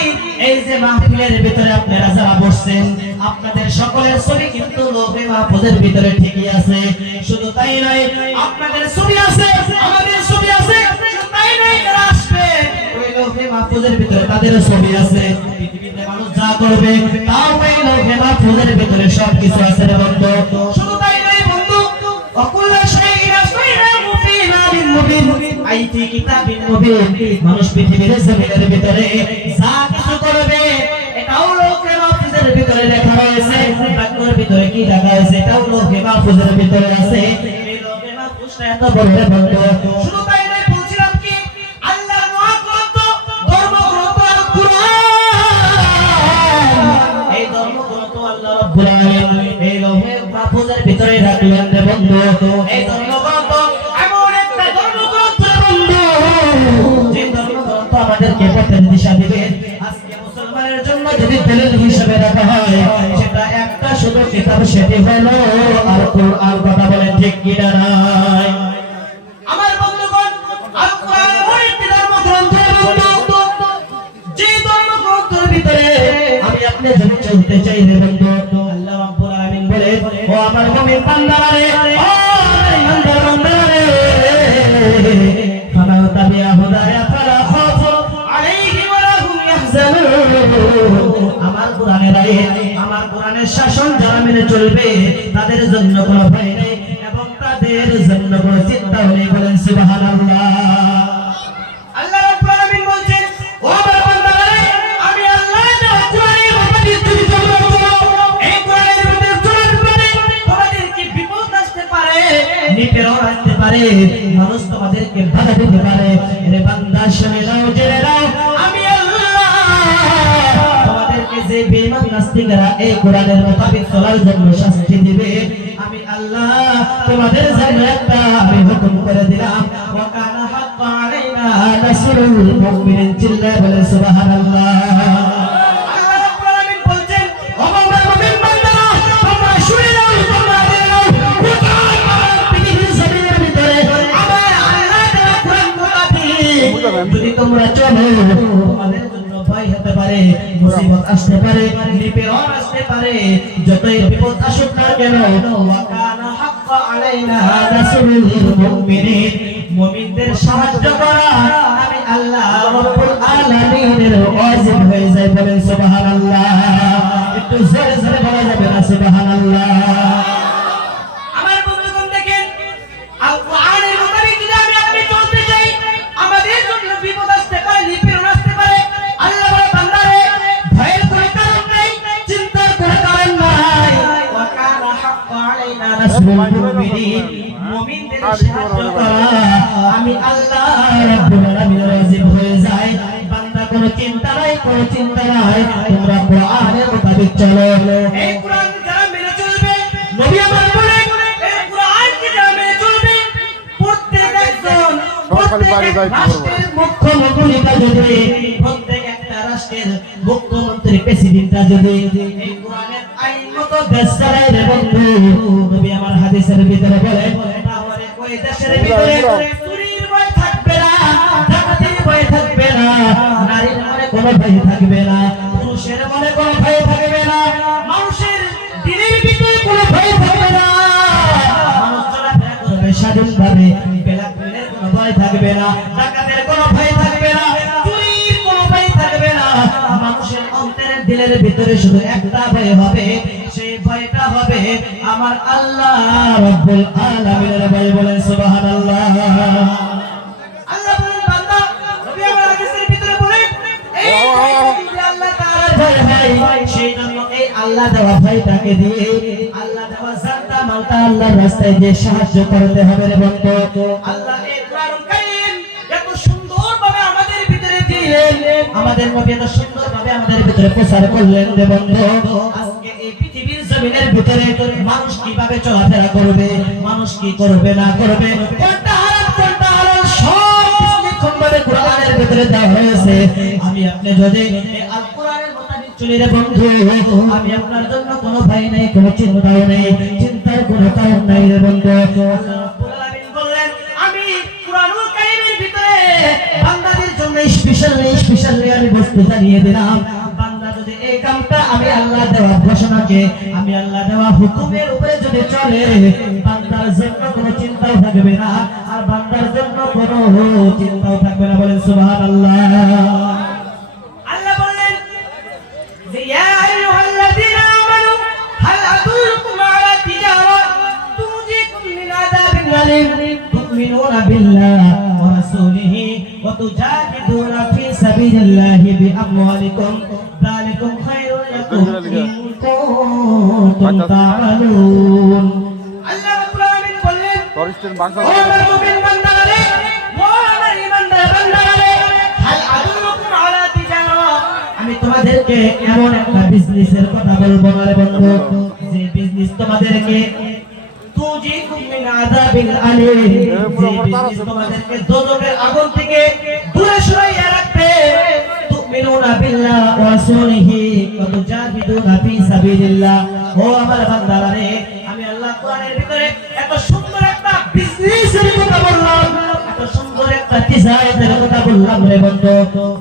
এই যে মাহফিলের ভিতরে আপনারা যারা বসছেন, আপনাদের সকলের ছবি কিন্তু লৌহে মাহফুজের ভিতরে ঠিকই আছে। শুধু তাই নয়, আপনাদের ছবি আছে, আমাদের ছবি আছে। শুধু তাই নয়, যারা আসবে ওই লৌহে মাহফুজের ভিতরে তাদের ছবি আছে। পৃথিবীতে মানুষ যা করবে তাও ওই লৌহে মাহফুজের ভিতরে সবকিছু আছে রে বন্ধু। শুধু তাই নয় বন্ধু, অকুল শাইইন আসাইনাহু ফি ইমামিন মুবিন, আইতি কিতাবিন মুবিন। মানুষ পৃথিবীর জমিনের ভিতরে যা কিছু করবে এটাও লৌহে মাহফুজের ভিতরে লেখা রয়েছে। বাক্যের ভিতরে কি লেখা আছে এটাও লৌহে মাহফুজের ভিতরে আছে। এই লৌহে মাহফুজটা এত বড় রে বন্ধু। শুধু তাই নয়, বলছিলাম কি, আল্লাহর মহাগ্রন্থ ধর্মগ্রন্থ আল কুরআন, এই ধর্মগ্রন্থ আল্লাহ রাব্বুল আলামিন এই লৌহে মাহফুজের ভিতরে রাখলেন রে বন্ধু। এই ধর্মগ্রন্থ এমন একটা ধর্মগ্রন্থ বন্ধু, যে ধর্মগ্রন্থ আমাদেরকে পথের দিশা দিবে। আজকে মুসলমানের জন্য যদি দলিল হিসেবে রাখা হয়, সেটা একটা শুধু কিতাব, সেটি হলো আল কুরআন। কথা বলেন ঠিক কি না? নাই আমার বন্ধুগণ, আল কুরআন ওই ধর্মগ্রন্থ বন্ধু, যে ধর্মগ্রন্থের ভিতরে আমি আপনি যদি চলতে চাই রে বন্ধু, আল্লাহ রাব্বুল আলামিন বলে, ও আমার মুমিন বান্দারা রে, ও আমার ইমানদার বান্দারা রে, ফামান তাবিআ হুদায়া ফালা খাউফুন আলাইহিম ওয়া লা হুম ইয়াহজানুন। আমার কোরআনের আইন, আমার কোরআনের শাসন যারা মেনে চলবে, তাদের জন্য কোনো ভয় নেই এবং তাদের জন্য কোনো চিন্তাও নেই। বলেন সুবহানাল্লাহ। আল্লাহ রাব্বুল আলামিন বলেন, ও আমার বান্দারা রে, আমি আল্লাহ যা কোরআনের মধ্যে যদি তোমরা চলো, এই কোরআনের মধ্যে চলার পরে তোমাদেরকে বিপদ আসতে পারে, নিপীড়ন আসতে পারে, মানুষ তোমাদেরকে বাধা দিতে পারে। রে বান্দা শুনে নাও, জেনে নাও, আমি আল্লাহ তোমাদেরকে যে বেঈমান নাস্তিকরা এই কোরআনের মোতাবেক চলার জন্য শাস্তি দিবে, আমি আল্লাহ তোমাদের জন্য একটা আমি হুকুম করে দিলাম। ওয়া কানা হাক্কান আলাইনা নাসরুল মুমিনিন। চিল্লায়ে বলেন সুবহানাল্লাহ। আল্লাহ রাব্বুল আলামিন বলেন, ও আমার মুমিন বান্দারা, তোমরা শুনে নাও, তোমরা জেনে নাও, পৃথিবীর জমিনের ভিতরে আমার আল্লাহ তাআলা কোরআন মোতাবেক যদি তোমরা চলো, তোমাদের জন্য ভয় হতে পারে, মুসিবত আসতে পারে, নিপীড়ন আসতে পারে, যতই বিপদ আসুক না কেন, ওয়া কানা হাক্কা আলাইনা নাসরুল মুমিনিন। মুমিনদের সাহায্য করা আমি আল্লাহ রাব্বুল আলামিনের ওয়াজিব হয়ে যায়। বলেন সুবহানাল্লাহ। একটু জোরে জোরে বলা যাবে না সুবহানাল্লাহ? আমার বন্ধুগণ দেখেন, আল কোরআনের মোতাবেক যদি আমি আপনি চলতে চাই, আমাদের জন্য বিপদ আসতে পারে, নিপীড়ন আসতে পারে। আল্লাহ বলে, বান্দারে, ভয়ের কোনো কারণ নেই, চিন্তার কোনো কারণ নাই। ওয়া কানা হাক্কা আলাইনা নাসরুল মুমিনিন। মুমিনদের সাহায্য করা আমি আল্লাহ রাব্বুল আলামিনের ওয়াজিব হয়ে যায়। বান্দা কোনো চিন্তা নাই, কোনো চিন্তা নাই, তোমরা কোরআনের মোতাবেক চলো। এই কোরআন যারা মেনে চলবে, নবী আমার বলে, এই কোরআনকে যারা মেনে চলবে, প্রত্যেক একজন মুখ্যমন্ত্রীটা যদি প্রত্যেক একটা রাষ্ট্রের মুখ্যমন্ত্রী প্রেসিডেন্টটা যদি এই কোরআনের আইন মতো দেশ চালায় রে বন্ধু, নবী আমার হাদিসের ভিতরে বলে তাহলে ওই দেশের ভিতরে চুরির ভয় থাকবে না, ডাকাতির ভয় থাকবে না, নারীর মনে কোনো ভয় থাকবে না, পুরুষের মনে কোনো ভয় থাকবে না, মানুষের দিনের ভিতরে কোনো ভয় থাকবে না, মানুষ চলাফেরা করবে স্বাধীনভাবে, বেলাবেলের কোনো ভয় থাকবে না, ডাকাতের কোনো ভয় থাকবে না, চুরির কোনো ভয় থাকবে না। মানুষের অন্তরের দিলের ভিতরে শুধু একটা ভয় হবে, সেই ভয়টা হবে আমার আল্লাহ রাব্বুল আলামিনের ভয়। বলেন সুবহানাল্লাহ। আল্লাহ বলেন বান্দা, নবী আমার হাদিসের ভিতরে বলেন এই আল্লাহ তাআলার ভয় হয়, সেই জন্য এই আল্লাহ দেওয়া ভয়টাকে দিয়ে আল্লাহ দেওয়া জানতা মালটা আল্লাহর রাস্তায় যে সাহায্য করতে হবে রে বন্ধু। আল্লাহ এই কোরআনুল কারীম এত সুন্দরভাবে আমাদের ভিতরে দিলেন, আমাদের নবী এত সুন্দরভাবে আমাদের ভিতরে প্রচার করলেন রে বন্ধু। আজকে এই পৃথিবীর জমিনের ভিতরে মানুষ কিভাবে চলাফেরা করবে, মানুষ কি করবে না করবে, কোনটা হারাম কোনটা হালাল সব বিস্তারিতভাবে কোরআনের ভিতরে দেওয়া হয়েছে। আমি আপনি যদি এই আল কোরআনের মোতাবেক চলি রে বন্ধু, আমি আপনার জন্য কোনো ভয় নাই, কোনো চিন্তাও নেই, চিন্তার কোনো কারণ নাই রে বন্ধু। আল্লাহ রাব্বুল আলামিন বললেন আমি কোরআনুল কারীমের ভিতরে বান্দাদের জন্য স্পেশালি আমি বস্তু জানিয়ে দিলাম। বান্দা যদি এই কামটা আমি আল্লাহ দেওয়া ঘোষণাকে, আমি আল্লাহ দেওয়া হুকুমের উপরে যদি চলে, বান্দার জন্য কোনো চিন্তাও থাকবে না, আর বান্দার জন্য কোনো চিন্তাও থাকবে না। বলেন সুবহানাল্লাহ। আল্লাহ বলেন যে ইয়া আইয়ুহাল্লাযীনা আমানু হাল আদুল্লুকুম আলা তিজারা তুনজিকুম মিন আযাবিন আলীম তু'মিনুনা বিল্লাহি ওয়া রাসূলিহি ওয়া তুজাহিদুনা ফি সাবিলিল্লাহি বিআমওয়ালিকুম যালিকুম খায়রুল লাকুম ইন কুনতুম তা'লামুন। আল্লাহ রাব্বুল আলামিন বললেন ও আমার মুমিন বান্দারে, ও আমার ঈমানদার বান্দারে, হাল আদুল্লুকুম আলা তিজারা, আমি তোমাদেরকে এমন একটা বিজনেসের কথা বলবো না রে বন্ধু, যে বিজনেস তোমাদেরকে তুজিকুম মিন আযাবিল আলীম, যে বিজনেস তোমাদেরকে দোজখের আগুন থেকে দূরে সরিয়ে রাখবে। তুমিনুনা বিল্লাহি ওয়া রাসূলিহি ওয়া তুজাহিদুনা ফি সাবিলিল্লাহ। ও আমার বান্দারা রে, আমি আল্লাহ কোরআনের ভিতরে এত সুন্দর একটা বিজনেসের কথা বললাম, এত সুন্দর একটা তিজারতের কথা বললাম রে বন্ধু,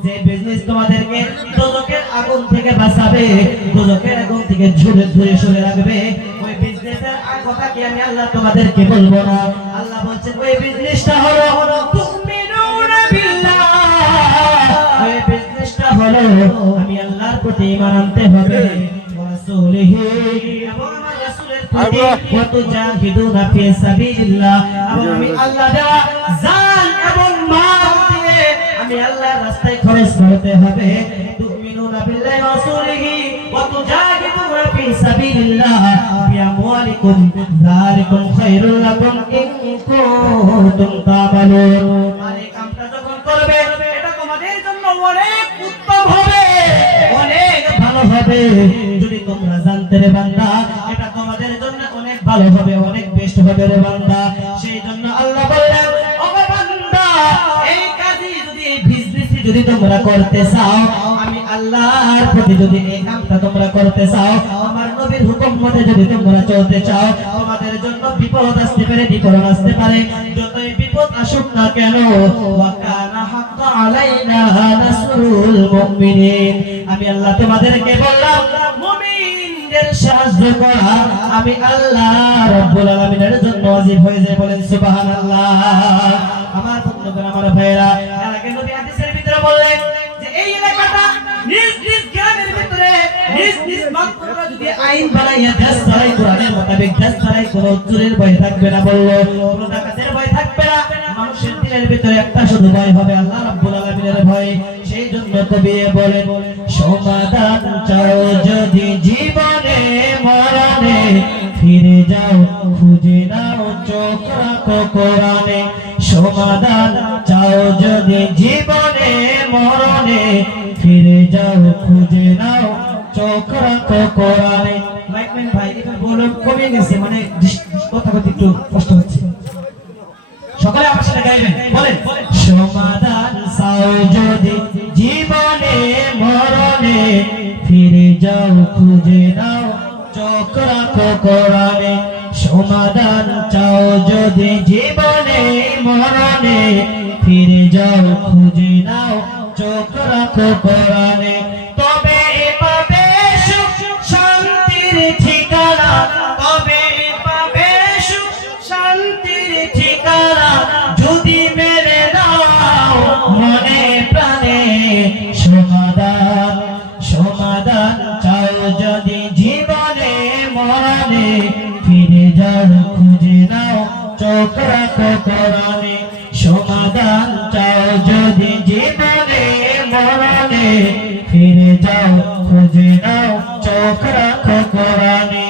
যে বিজনেস তোমাদেরকে দোজখের আগুন থেকে বাঁচাবে, দোজখের আগুন থেকে দূরে সরিয়ে রাখবে। ওই বিজনেসের কথা কি আমি আল্লাহ তোমাদেরকে বলবো না? আল্লাহ বলছেন ওই বিজনেসটা হলো তুমিনুনা বিল্লাহ, ওই বিজনেসটা হলো আমি আল্লাহর প্রতি ঈমান আনতে হবে, রাসূলিহি এবং আমার রাসূলের প্রতি, ওয়া তুজাহিদুনা ফি সাবিলিল্লাহ, এবং আমি আল্লাহ দেওয়া জান এবং মাল দিয়ে আমি আল্লাহর রাস্তায় খরচ করতে হবে। তুমিনুনা বিল্লাহি ওয়া রাসূলিহি ওয়া তুজাহিদুনা ফি সাবিলিল্লাহ বিআমওয়ালিকুম যালিকুম খায়রুল লাকুম ইন কুনতুম তা'মালুন। মানে কামটা যখন করবে এটা তোমাদের জন্য অনেক উত্তম হবে, অনেক ভালো হবে। যদি তোমরা জানতে রে বান্দা, এটা তোমাদের জন্য অনেক ভালো হবে, অনেক বেস্ট হবে রে বান্দা। সেই জন্য আল্লাহ বললেন ও বান্দা, এই কাজই যদি এই বিজনেস যদি তোমরা করতে চাও, আমি আল্লাহর প্রতি যদি এই কামটা তোমরা করতে চাও, আমার নবীর হুকুম মতে যদি তোমরা চলতে চাও, তোমাদের জন্য বিপদ আসতে পারে, বিপদ আসতে পারে, যতই বিপদ আসুক না কেন, ওয়া কানা হাক্কা আলাইনা নাসরুল মুমিনিন, আমি আল্লাহ তোমাদেরকে বললাম মুমিনদের সাহায্য করা আমি আল্লাহ রাব্বুল আলামিনের জন্য ওয়াজিব হয়ে যায়। বলেন সুবহানাল্লাহ। আমার বন্ধুগণ, আমার ভাইরা, আগে নবী হাদিসের ভিতরে বললেন যে এই এলাকাটা নিজ নিজ গ্রামের ভিতরে নিজ নিজ মাকবরা যদি আইন বানাইয়া দেশ চালাই, কোরআনের মোতাবেক দেশ চালাই, কোনো চোরের ভয় থাকবে না, বললো কোনো ডাকাতের ভয় থাকবে না, মানুষের দিলের ভিতরে একটা শুধু ভয় হবে আল্লাহ রাব্বুল আলামিনের ভয়। সেই জন্য কবি বলেন সমাধান চাও যদি জীবনে মরণে, ফিরে যাও খুঁজে নাও চোখ রাখো কোরআনে। সমাধান চাও যদি জীবনে মরণে, ফিরে যাও খুঁজে নাও চোখ রাখো কোরআনে। মাইকম্যান ভাই এটা বলো কমে গেছে, মানে কথা বলতে একটু কষ্ট হচ্ছে, সকালে আমার সাথে গাইবেন, বলেন। যাও খুঁজে নাও চোখ রাখো কোরআনে সমাধান চাও যদি জীবনে মরণে ফিরে যাও খুঁজে নাও চোখ রাখো কোরআনে তবে পাবে সুখ শান্তির ঠিকানা তবে পাবে সুখ শান্তির ঠিকানা যদি মেরে দাও মনে প্রাণে সমাধান সমাধান চাও যদি জীবনে মরণে ফিরে যাও খুঁজে নাও চোখ রাখো কোরআনে সমাধান চাও যদি জীবনে মরণে ফিরে যাও খুঁজে নাও চোখ রাখো কোরআনে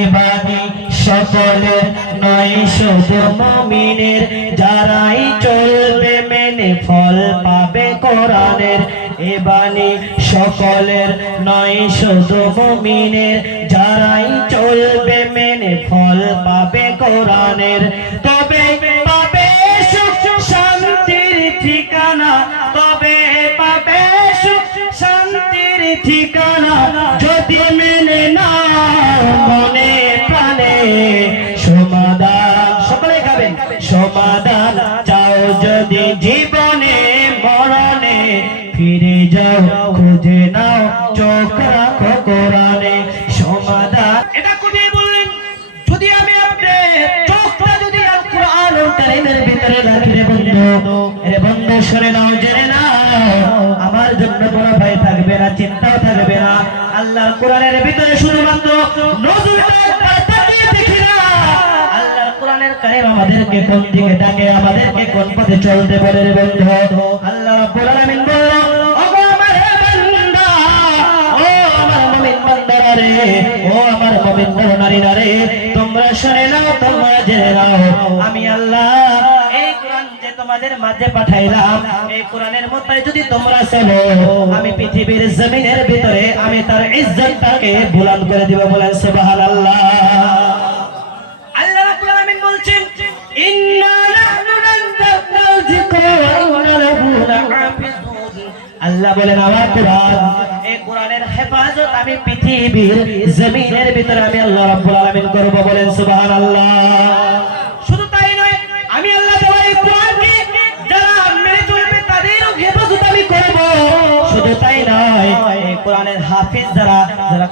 এবারে সকলের নয় শুধু মুমিনের যারাই চলবে মেনে ফল পাবে কোরআনের এবারে সকলের নয় শুধু মুমিনের যারাই চলবে মেনে ফল পাবে কোরআনের তবে পাবে সুখ শান্তির ঠিকানা তবে পাবে সুখ শান্তির ঠিকানা যদি মেনে নাও মনে প্রাণে সমাধান সকলে গাবেন সমাধান চাও যদি জীবনে মরণে ফিরে যাও খুঁজে নাও চোখ রাখো কোরআনে সমাধান এটা কবি বললেন যদি আমি আপনার চোখটা যদি আল কোরআন কারীমের ভিতরে রাখি রে বন্ধু শুনে নাও জেনে নাও আমার জন্য কোনো ভয় থাকবে না চিন্তাও থাকবে না আল্লাহর কোরআনের ভিতরে শুধুমাত্র নজরটা তাকিয়ে দেখি না আল্লাহর কোরআনের কারীম আমাদেরকে কোন দিকে ডাকে আমাদেরকে কোন পথে চলতে বলে রে বন্ধু আল্লাহ রাব্বুল আলামিন বলল ওগো আমার বান্দা ও আমার মুমিন বান্দারা রে ও আমার মুমিন নারী রে তোমরা শুনে নাও তোমরা জেনে নাও আমি আল্লাহ এই কোরআন যে তোমাদের মাঝে পাঠাইলাম এই কোরআনের মধ্যে যদি তোমরা চলো আমি পৃথিবীর জমিনের ভিতরে আমি তার ইজ্জতটাকে বুলন্দ করে দিব বলেন সুবহানাল্লাহ আল্লাহ রাব্বুল আলামিন বলছেন ইন্না নাহনু নাযালনাল যিকরা ওয়া ইন্না লাহু লাহাফিজুন আল্লাহ বলেন আমার কোরআন এই কোরআনের হেফাজত আমি পৃথিবীর জমিনের ভিতরে আমি আল্লাহ রাব্বুল আলামিন করব বলেন সুবহানাল্লাহ শুধু তাই নয় আমি আল্লাহ তাআলা এই কোরআনকে যারা মেনে চলবে তাদেরও হেফাজত আমি করব শুধু তাই নয় এই কোরআনের হাফেজ যারা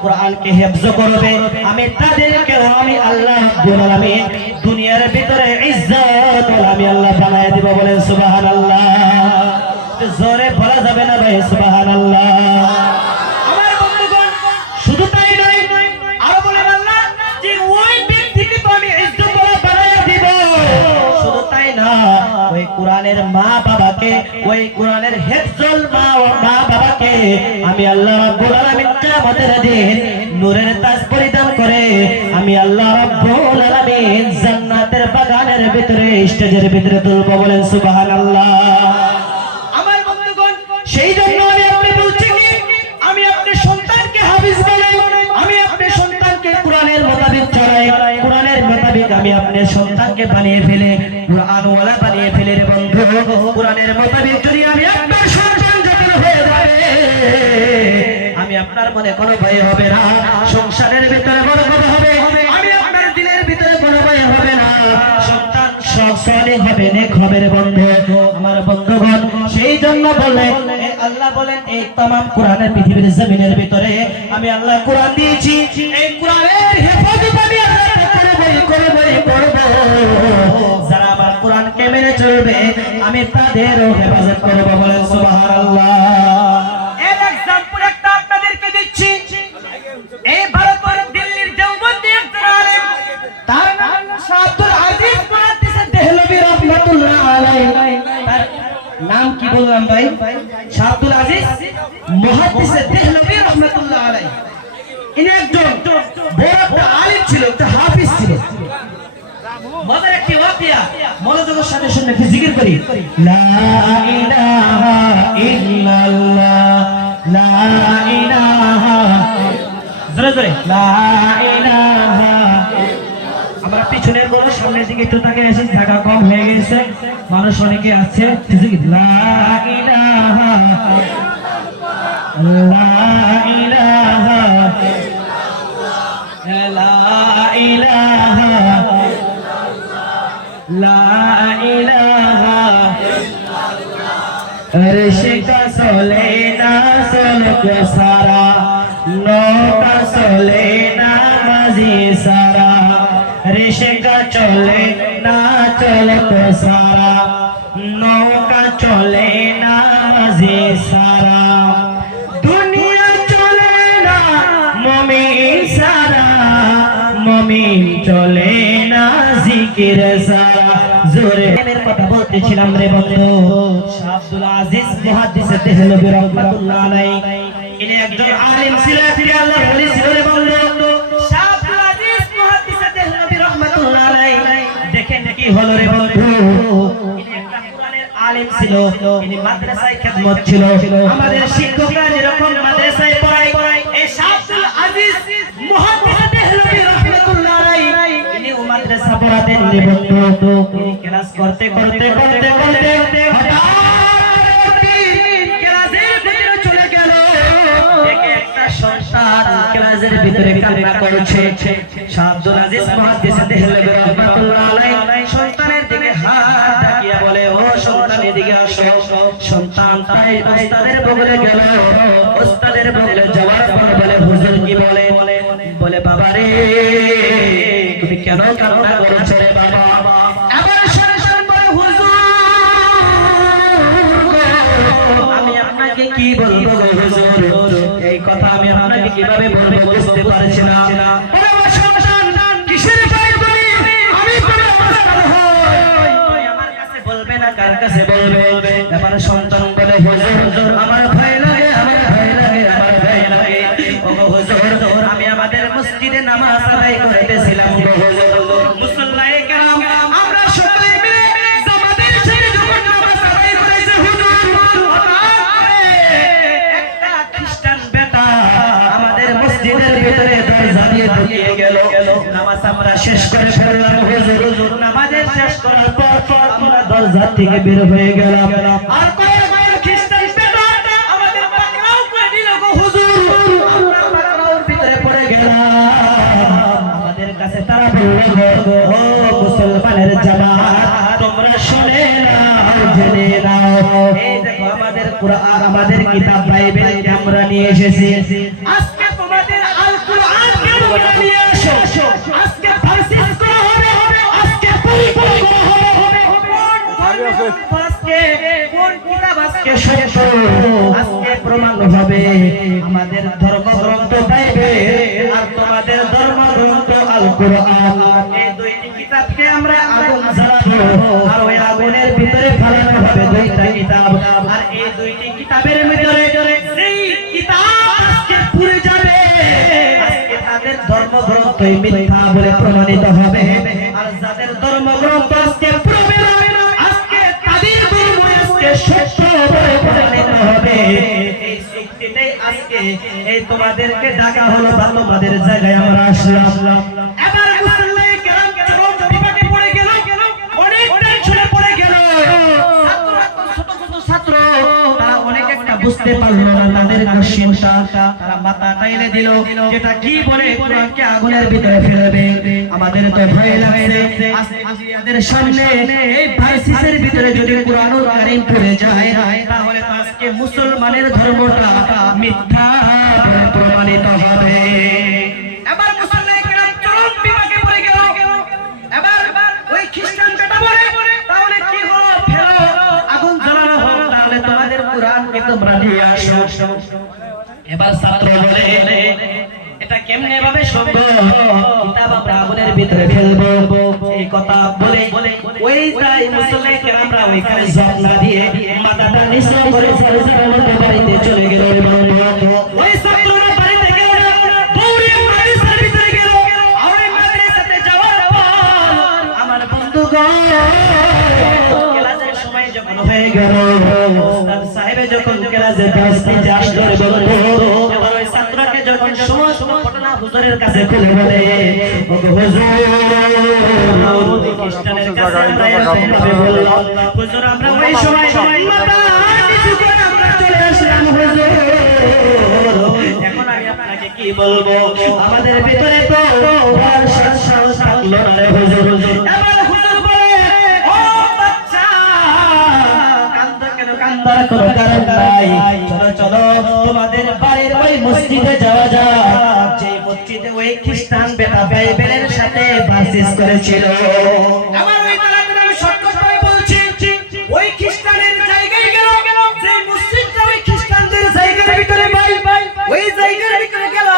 কোরআনকে হেফজ করবে আমি তাদেরকেও আমি আল্লাহ রাব্বুল আলামিন দুনিয়ার ভিতরে ইজ্জত আমি আল্লাহ বানায় দিব বলেন সুবহানাল্লাহ জোরে বলা যাবে না ভাই সুবহানাল্লাহ আমার বন্ধুগণ শুধু তাই নয় আরো বলেন আল্লাহ যে ওই ব্যক্তিকে তো আমি ইজ্জত বানায় দিব শুধু তাই না ওই কোরআনের মা বাবাকে ওই কোরআনের হেফজুল মা বাবাকে আমি আল্লাহ রাব্বুল আলামিন কিয়ামতের দিন নূরের তাজ পরিধান করে আমি আল্লাহ রাব্বুল আলামিন জান্নাতের বাগানের ভিতরে স্টেজের ভিতরে তুলব বলেন সুবহানাল্লাহ আমার বন্ধুগণ সেই জন্য আমি আপনি বলছি কি আমি আপনার সন্তানকে হাফেজ বানাই আমি আপনার সন্তানকে কোরআনের মোতাবেক চলাই কোরআনের মোতাবেক আমি আপনার সন্তানকে বানিয়ে ফেলে কোরআনওয়ালা বানিয়ে ফেলে রে বন্ধু কোরআনের মোতাবেক যদি আমি আপনার সন্তান যখন হয়ে যাবে আমি আপনার মনে কোনো ভয় হবে না সংসারের ভিতরে বড় হবে আমি আপনার দিলের ভিতরে কোনো ভয় হবে না সন্তান সৎ হবে নেক হবে রে বন্ধু আমার বন্ধুগণ সেই জন্য বলেন আল্লাহ বলেন এই तमाम কোরআনের পৃথিবীর জমিনের ভিতরে আমি আল্লাহ কোরআন দিয়েছি এই কোরআনের হেফাজত আমি আল্লাহ করব যারা আমার কোরআনকে মেনে চলবে আমি তাদেরও হেফাজত করব বলেন সুবহানাল্লাহ এর एग्जांपल একটা আপনাদেরকে দিচ্ছি এই ভারতের দিল্লির দেওবন্দি একজন আলেম তার নাম শাহ আব্দুল আজিজ মুহাদ্দিস দেহলভী রাহমাতুল্লাহ আলাইহি তার নাম কি বললাম ভাই শাহ আব্দুল আজিজ মুহাদ্দিস দেহলভী রাহমাতুল্লাহ আলাইহি ইনি একজন বড় একটা আলেম ছিল একটা হাফেজ ছিল মজার একটি ওয়াকিয়া মনোযোগের সাথে শুনে কি জিকির করি লা ইলাহা ইল্লাল্লাহ লা ইলাহা জোরে জোরে লা ইলাহা আমরা পিছনের বড় সামনের দিকে একটু তাকিয়ে আসি জায়গা কম হয়ে গেছে মানুষ অনেকে আছে জিকির লা ইলাহা লা ইলাহা লা ইলাহা লা ইলাহা ঋষিকা চলে না চলক সারা নৌকা চলে না মাঝি সারা ঋষিকা চলে না চলক সারা নৌকা চলে না মাঝি সারা দুনিয়া চলে না মুমিন সারা মুমিন চলে না জিকির সারা জোরে এর কথা বলতেছিলাম রে বন্ধু শাহ আব্দুল আজিজ মুহাদ্দিস দেহলভী রাহমাতুল্লাহ আলাইহি ইনি একজন আলেম ছিলেন আল্লাহর ওলি ছিল রে বন্ধু শাহ আব্দুল আজিজ মুহাদ্দিস দেহলভী রাহমাতুল্লাহ আলাইহি দেখেন কি হলো রে বন্ধু ইনি একটা কোরআনের আলেম ছিল ইনি মাদ্রাসায় খিদমত ছিল আমাদের শিক্ষকরা যেরকম মাদ্রাসায় পড়ায় এই শাহ আব্দুল আজিজ মুহাদ্দিস দেহলভী রাহমাতুল্লাহ আলাইহি ইনি মাদ্রাসা পড়াতেন রে বন্ধু ইনি ক্লাস করতে করতে করতে করতে হঠাৎ ক্লাসের ভিতরে চলে গেল দেখে একটা সন্তান ক্লাসের ভিতরে কান্না করছে শাহ আব্দুল আজিজ মুহাদ্দিস দেহলভী রাহমাতুল্লাহ আলাইহি সন্তানের দিকে হাত তাকিয়ে বলে ও সন্তান এদিকে আসো সন্তান তাই ওস্তাদের বগলে গেল ওস্তাদের বগলে যাওয়ার পর বলে হুজুর কি বলে বলে বাবা রে তুমি কেন কান্না করছো রে বাবা আবার সন্তান বলে হুজুর আমি আপনাকে কি বলবো গো হুজুর এই কথা আমি আপনাকে কিভাবে বলবো বুঝতে পারছি না বলে ও সন্তান কিসের ভয় তুমি আমি কোন অবস্থা হই আমার কাছে বলবে না কার কাছে বলবে এবার সন্তান বলে হুজুর আমার ভয় লাগে আমার ভয় লাগে আমার ভয় লাগে ও গো হুজুর আমি আমাদের মসজিদে নামাজ আদায় করতেছিলাম গো হুজুর মুসল্লায়ে কেরাম আমরা সকলে মিলে জামাতের সাথে যখন নামাজ আদায় করেছি হুজুর একটা খ্রিস্টান বেটা আমাদের মসজিদের ভিতরে দরজা দিয়ে ঢুকে গেল নামাজ আমরা শেষ করে ফেললাম হুজুর নামাজের শেষ করার পর আমরা দরজা থেকে বের হয়ে গেলাম আর কয়েক খ্রিস্টান বেটা আমাদের পাকড়াও করে দিল গো হুজুর আমরা পাকড়াওর ভিতরে পড়ে গেলাম আমাদের কাছে তারা বলল ও মুসলমানের জামাত তোমরা শুনে নাও জেনে নাও এই দেখো আমাদের কুরআন আমাদের কিতাব বাইবেলকে আমরা নিয়ে এসেছি আজকে তোমাদের আল কুরআনকে তোমরা নিয়ে আসো আজকে ফারসি করা হবে আজকে পরিপূর্ণ হবে কোন কিতাব আজকে সত্য আজকে প্রমাণ হবে আমাদের ধর্মগ্রন্থ বাইবেল আর তোমাদের ধর্মগ্রন্থ আল কুরআন এই দুইটি কিতাবকে আমরা আগুন জ্বালাবো আর ওই আগুনের ভিতরে ফেলানো হবে দুইটা কিতাব আর এই দুইটি কিতাবের ভিতরে সেই কিতাব আজকে পুড়ে যাবে আজকে তাদের ধর্মগ্রন্থই মিথ্যা বলে প্রমাণিত হবে আর যাদের ধর্মগ্রন্থ আজকে পুড়বে আজকে তাদের ধর্ম আজকে সত্য বলে প্রমাণিত হবে এই শক্তিটাই আজকে এই তোমাদেরকে ডাকা হলো বা তোমাদের জায়গায় আমরা আসলাম এবার মুসল্লায়ে কেরাম চরম বিপাকে পড়ে গেল অনেক টেনশনে পড়ে গেল ছোট ছোট ছাত্র তারা অনেক একটা বুঝতে পারলো না তাদের চিন্তা তারা মাথা টাইলে দিল যেটা কি বলে কোরআনকে আগুনের ভিতরে ফেলবে আমাদের তো ভয় লাগছে আমাদের সামনে এই ভাইসিসের ভিতরে যদি কোরআনুল কারীম পড়ে যায় তাহলে তো আজকে মুসলমানের ধর্মটা মিথ্যা বলে প্রমাণিত হবে এবার মুসলমানে কেরাম চরম বিপাকে পড়ে গেল এবার ওই খ্রিস্টান বেটা বলে তাহলে কি হলো ফেলো আগুন জ্বালানো হোক তাহলে তোমাদের কোরআনকে তোমরা নিয়ে আসো এবার ছাত্র বলে এটা কেমনে ভাবে সম্ভব কিতাব আমরা আগুনের ভিতরে ফেলবো এই কথা বলে ওই তাই মুসলমানে কেরামরা ওইখানে জব না দিয়ে মাথাটা নিচু করে সালামের বাড়িতে চলে গেল ওই ছাত্ররা বাড়িতে গেল দৌড়ে মাদ্রাসার ভিতরে গেল আর ওই মাদ্রাসাতে যাওয়ার পর আমার বন্ধুগণ ক্লাসের সময় যখন হয়ে গেল ওস্তাদ সাহেব যখন ক্লাসে ক্লাসে আসলো বলল এবার ওই ছাত্রকে যখন সমস্ত ঘটনা হুজুরের কাছে খুলে বলে ও হুজুর খ্রিস্টানের কাছে আমরা বললাম হুজুর আমরা ওই সময় মাথা নিচু করে আমরা চলে আসলাম হুজুর এখন আমি আপনাকে কি বলবো, আমাদের ভিতরে তো সাহস থাকলো না রে হুজুর। এবার হুজুর বলে, ও বাচ্চা, কান্দো কেন? কান্দার কোনো কারণ নাই। চলো চলো তোমাদের বাড়ির ওই মসজিদে যাওয়া যাক, যে মসজিদে ওই খ্রিস্টান বেটা বাইবেলের সাথে ভার্সেস করেছিল। আমার ওই কারণে আমি শর্টকাট করে বলছি, ওই খ্রিস্টানের জায়গায় গেল, যে মসজিদটা ওই খ্রিস্টানদের জায়গার ভিতরে ওই জায়গার ভিতরে গেল,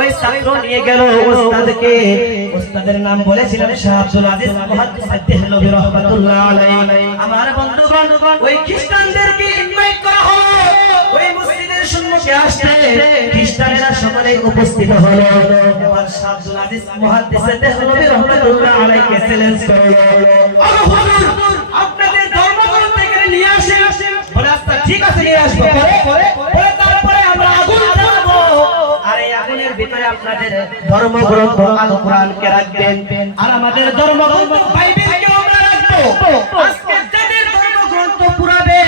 ওই ছাত্র নিয়ে গেল ওস্তাদকে। ওস্তাদের নাম বলেছিলেন শাহ আব্দুল আজিজ মুহাদ্দিস দেহলভী রাহমাতুল্লাহ আলাইহি। আমার বন্ধুগণ, ওই খ্রিস্টানদেরকে ইনভাইট করা হলো ওই মসজিদের সম্মুখে আসতে। খ্রিস্টানেরা সকলে উপস্থিত হলো। এবার শাহ আব্দুল আজিজ মুহাদ্দিস দেহলভী রাহমাতুল্লাহ আলাইহিকে চ্যালেঞ্জ করলো, ও হুজুর, আপনাদের ধর্মগ্রন্থ এখানে নিয়ে আসেন। বলে আচ্ছা ঠিক আছে, নিয়ে আসবো। পরে তারপরে আমরা আগুন জ্বালাবো, আর এই আগুনের ভিতরে আপনাদের ধর্মগ্রন্থ আল কোরআনকে রাখবেন, আর আমাদের ধর্মগ্রন্থ বাইবেলকে আমরা রাখবো। আজকে যাদের ধর্মগ্রন্থ পুরাবে,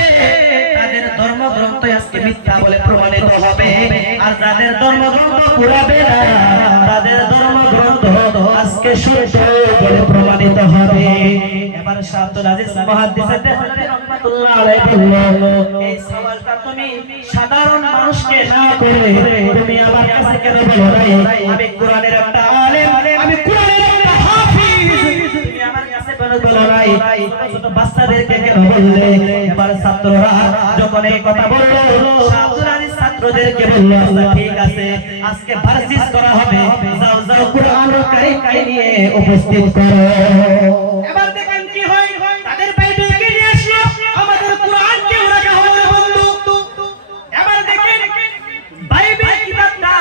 তাদের ধর্মগ্রন্থ আজকে মিথ্যা বলে প্রমাণিত হবে, আর যাদের ধর্মগ্রন্থ পুরাবে না, তাদের ধর্মগ্রন্থ আজকে সত্য বলে প্রমাণিত হবে। এবার শাহ আব্দুল আজিজ মুহাদ্দিস দেহলভী রাহমাতুল্লাহ আলাইহি বলল, এই সওয়ালটা তুমি সাধারণ মানুষকে না করে তুমি আমার কাছে কেন বলো নাই? আমি কোরআনের একটা আলেম, আমি কোরআনের একটা হাফিজ, তুমি আমার কাছে কেন বলো নাই? ছোট বাচ্চাদেরকে কেন বললে? এবার ছাত্ররা যখন এই কথা বলল, শাহ আব্দুল আজিজ ছাত্রদেরকে বলল, আচ্ছা ঠিক আছে, আজকে ভার্সিস করা হবে, যাও যাও কোরআনুল কারীমকে নিয়ে উপস্থিত করো। এবার দেখেন কি হয়, তাদের বাইবেলকে নিয়ে আসলো, আমাদের কোরআনকে রাখা হলো বন্ধু। এবার দেখেন বাইবেল কিতাবটা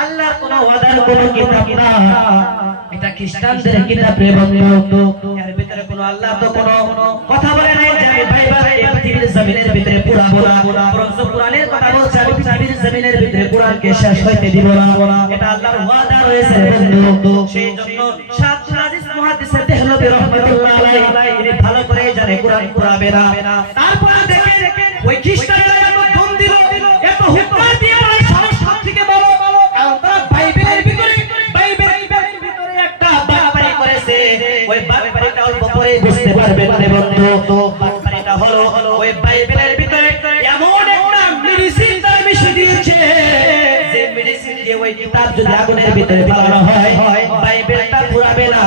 আল্লাহর কোন ওয়াদার কোন কিতাব না, এটা খ্রিস্টানদের কিতাব রে বন্ধু। এর ভিতরে কোন আল্লাহ তো কোন কথা বলে নাই যে আমি বাইবেল এই পৃথিবীর জমিনের ভিতরে পুরাবো না, বরং কোরআনের কথা বলছে আমি পৃথিবীর জমিনের ভিতরে কোরআনকে শেষ হইতে দিব না, এটা আল্লাহর ওয়াদা রয়েছে বন্ধু। সেই জন্য শাহ আব্দুল আজিজ মুহাদ্দিস দেহলভী রাহমাতুল্লাহ আলাইহি ইনি ভালো করে জানে কোরআন পুরাবে না। তারপরে দেখেন ওই খ্রিস্টানরা এত ধন দিল, এত হুঙ্কার দিয়ে বলে সাহস সব থেকে বড়, কারণ তারা বাইবেলের ভিতরে একটা বাটপারি করেছে। ওই বাটপারিটা অল্প পরে বুঝতে পারবেন রে বন্ধু। বাটপারিটা হলো ওই বাইবেলের ভিতরে এমন একটা মেডিসিন তারা মিশিয়ে দিয়েছে, যে মেডিসিন দিয়ে ওই কিতাব যদি আগুনের ভিতরে ফেলানো হয়, বাইবেলটা পুরাবে না।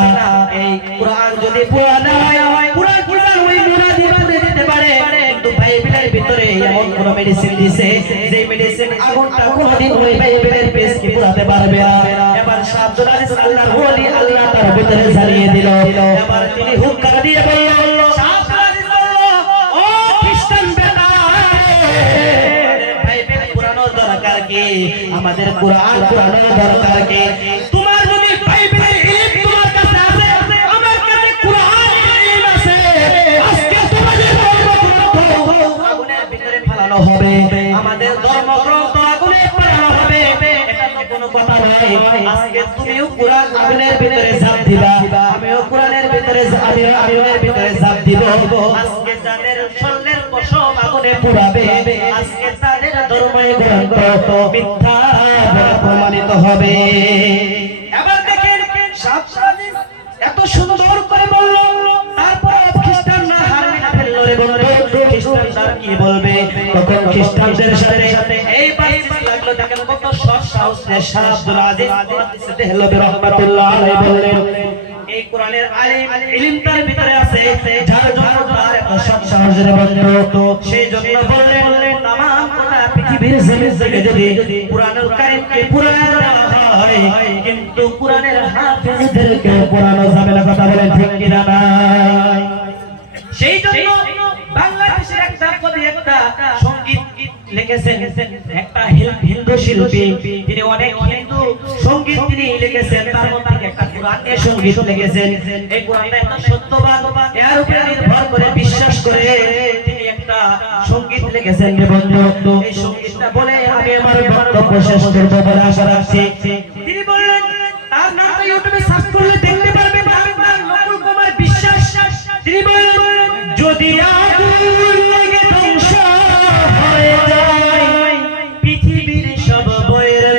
এই কোরআন যদি পুরা না হয়, কোরআন ওই মুনা দিয়ে পুড়ে দিতে পারে, কিন্তু বাইবেলের ভিতরে এমন কোন মেডিসিন দিয়েছে যে মেডিসিন আগুনটা কোনদিন ওই বাইবেলের পেজকে পুরাতে পারবে না। এবার শাহ আব্দুল আজিজ আল্লাহর ওলি, আল্লাহ তার ভিতরে জ্বালিয়ে দিল। এবার তিনি হুঙ্কার দিয়ে বলল, শাহ আব্দুল আজিজ বলল, ও খ্রিস্টান বেটা, বাইবেল পুরানোর দরকার কি? আমাদের কোরআন পুরানোর দরকার কি? তোমার যদি বাইবেলের ইলম তোমার কাছে আছে, আমার কাছে কোরআনের ইলম আছে, আজকে তোমাদের ধর্মগ্রন্থ আগুনের ভিতরে ফেলানো হবে, আমাদের ধর্মগ্রন্থ আগুনে ফেলানো হবে, এটা তো কোনো কথা নয়। আজকে তুমিও কোরআন আগুনের ভিতরে ঝাঁপ দিবা, আমিও কোরআনের ভিতরে আগুনের ভিতরে ঝাঁপ দিব। আজকে যাদের শরীরের পশম আগুনে পুড়াবে, আজকে তাদের ধর্মগ্রন্থ মিথ্যা বলে প্রমাণিত হবে। এবার দেখেন শাহ আব্দুল আজিজ এত সুন্দর করে বলল, তারপর খ্রিস্টানরা হার মেনে ফেলল রে বন্ধু। খ্রিস্টানরা কি বলবে? তখন খ্রিস্টানদের সাথে এই বাতচিত লাগলো। দেখেন কত সাহস রে শাহ আব্দুল আজিজ মুহাদ্দিস দেহলভী রাহমাতুল্লাহ আলাইহি বললেন, এই কোরআনের ইলম তার ভিতরে আছে, যার জন্য তার এত সাহস রে বন্ধু। সেই জন্য বললেন, तमाम গোটা পৃথিবীর জমিন থেকে যদি কোরআনুল কারীমকে পুরানো হয়, কিন্তু কোরআনের হাফেজদেরকে পুরানো যাবে না। কথা বলেন ঠিক কি না? সেই জন্য বাংলাদেশের একটা কবি একটা সংগীত লিখেছেন, একটা হিন্দু শিল্পী, তিনি অনেক হিন্দু সংগীত তিনি লিখেছেন, তার মধ্যে একটা কোরআনের সংগীত লিখেছেন। এই কোরআনটা একটা সত্যবান, এর উপরে নির্ভর করে বিশ্বাস করে তিনি একটা সংগীত লিখেছেন রে বন্ধু। এই সংগীতটা বলে আমি আমার বক্তব্য শেষ করব বলে আশা রাখছি। তিনি বললেন, তার নামটা ইউটিউবে সার্চ করলে দেখতে পারবেন, তার নকুল কুমার বিশ্বাস। তিনি বললেন, যদি আগুন লেগে ধ্বংস হয়ে যায় পৃথিবীর সব বইয়ের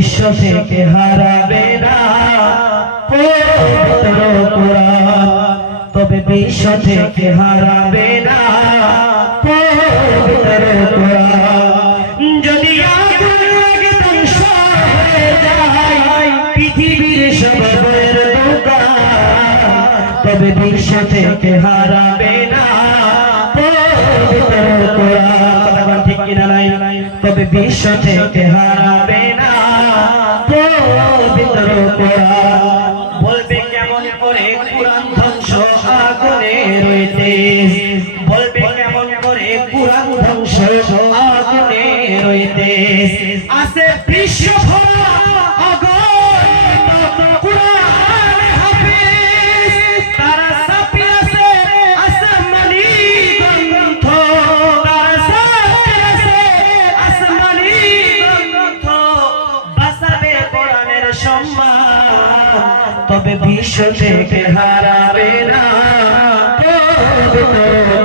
বিশ্ব থেকে হারাবে না পবিত্র কোরআন, তবে বিশ্ব থেকে হারাবে না পবিত্র কোরআন। যদি আগুন লাগে ধ্বংস হয়ে যায় পৃথিবীর সব বইয়ের দোকান, তবে বিশ্ব থেকে হারাবে না পবিত্র কোরআন। কথা ঠিক কিনা নাই? তবে বিশ্ব থেকে হারাবে না পবিত্র কোরআন। বলবে কেমন করে কোরআন ধ্বংস আগুনে রইতে, বলবে কেমন করে কোরআন ধ্বংস আগুনে রইতে। আছে বিশ্ব ভরা অগণিত কোরআন হাফেজ, তারা ছাপিয়েছে আসমানি গ্রন্থ, তারা ছাপিয়েছে আসমানি গ্রন্থ, বাঁচাবে কোরআনের সম্মান, তবে বিশ্ব থেকে হারাবে না পবিত্র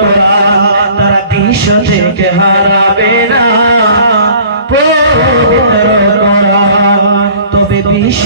কোরআন। তারা বিশ্ব থেকে হারাবে না পবিত্র কোরআন, তবে বিশ্ব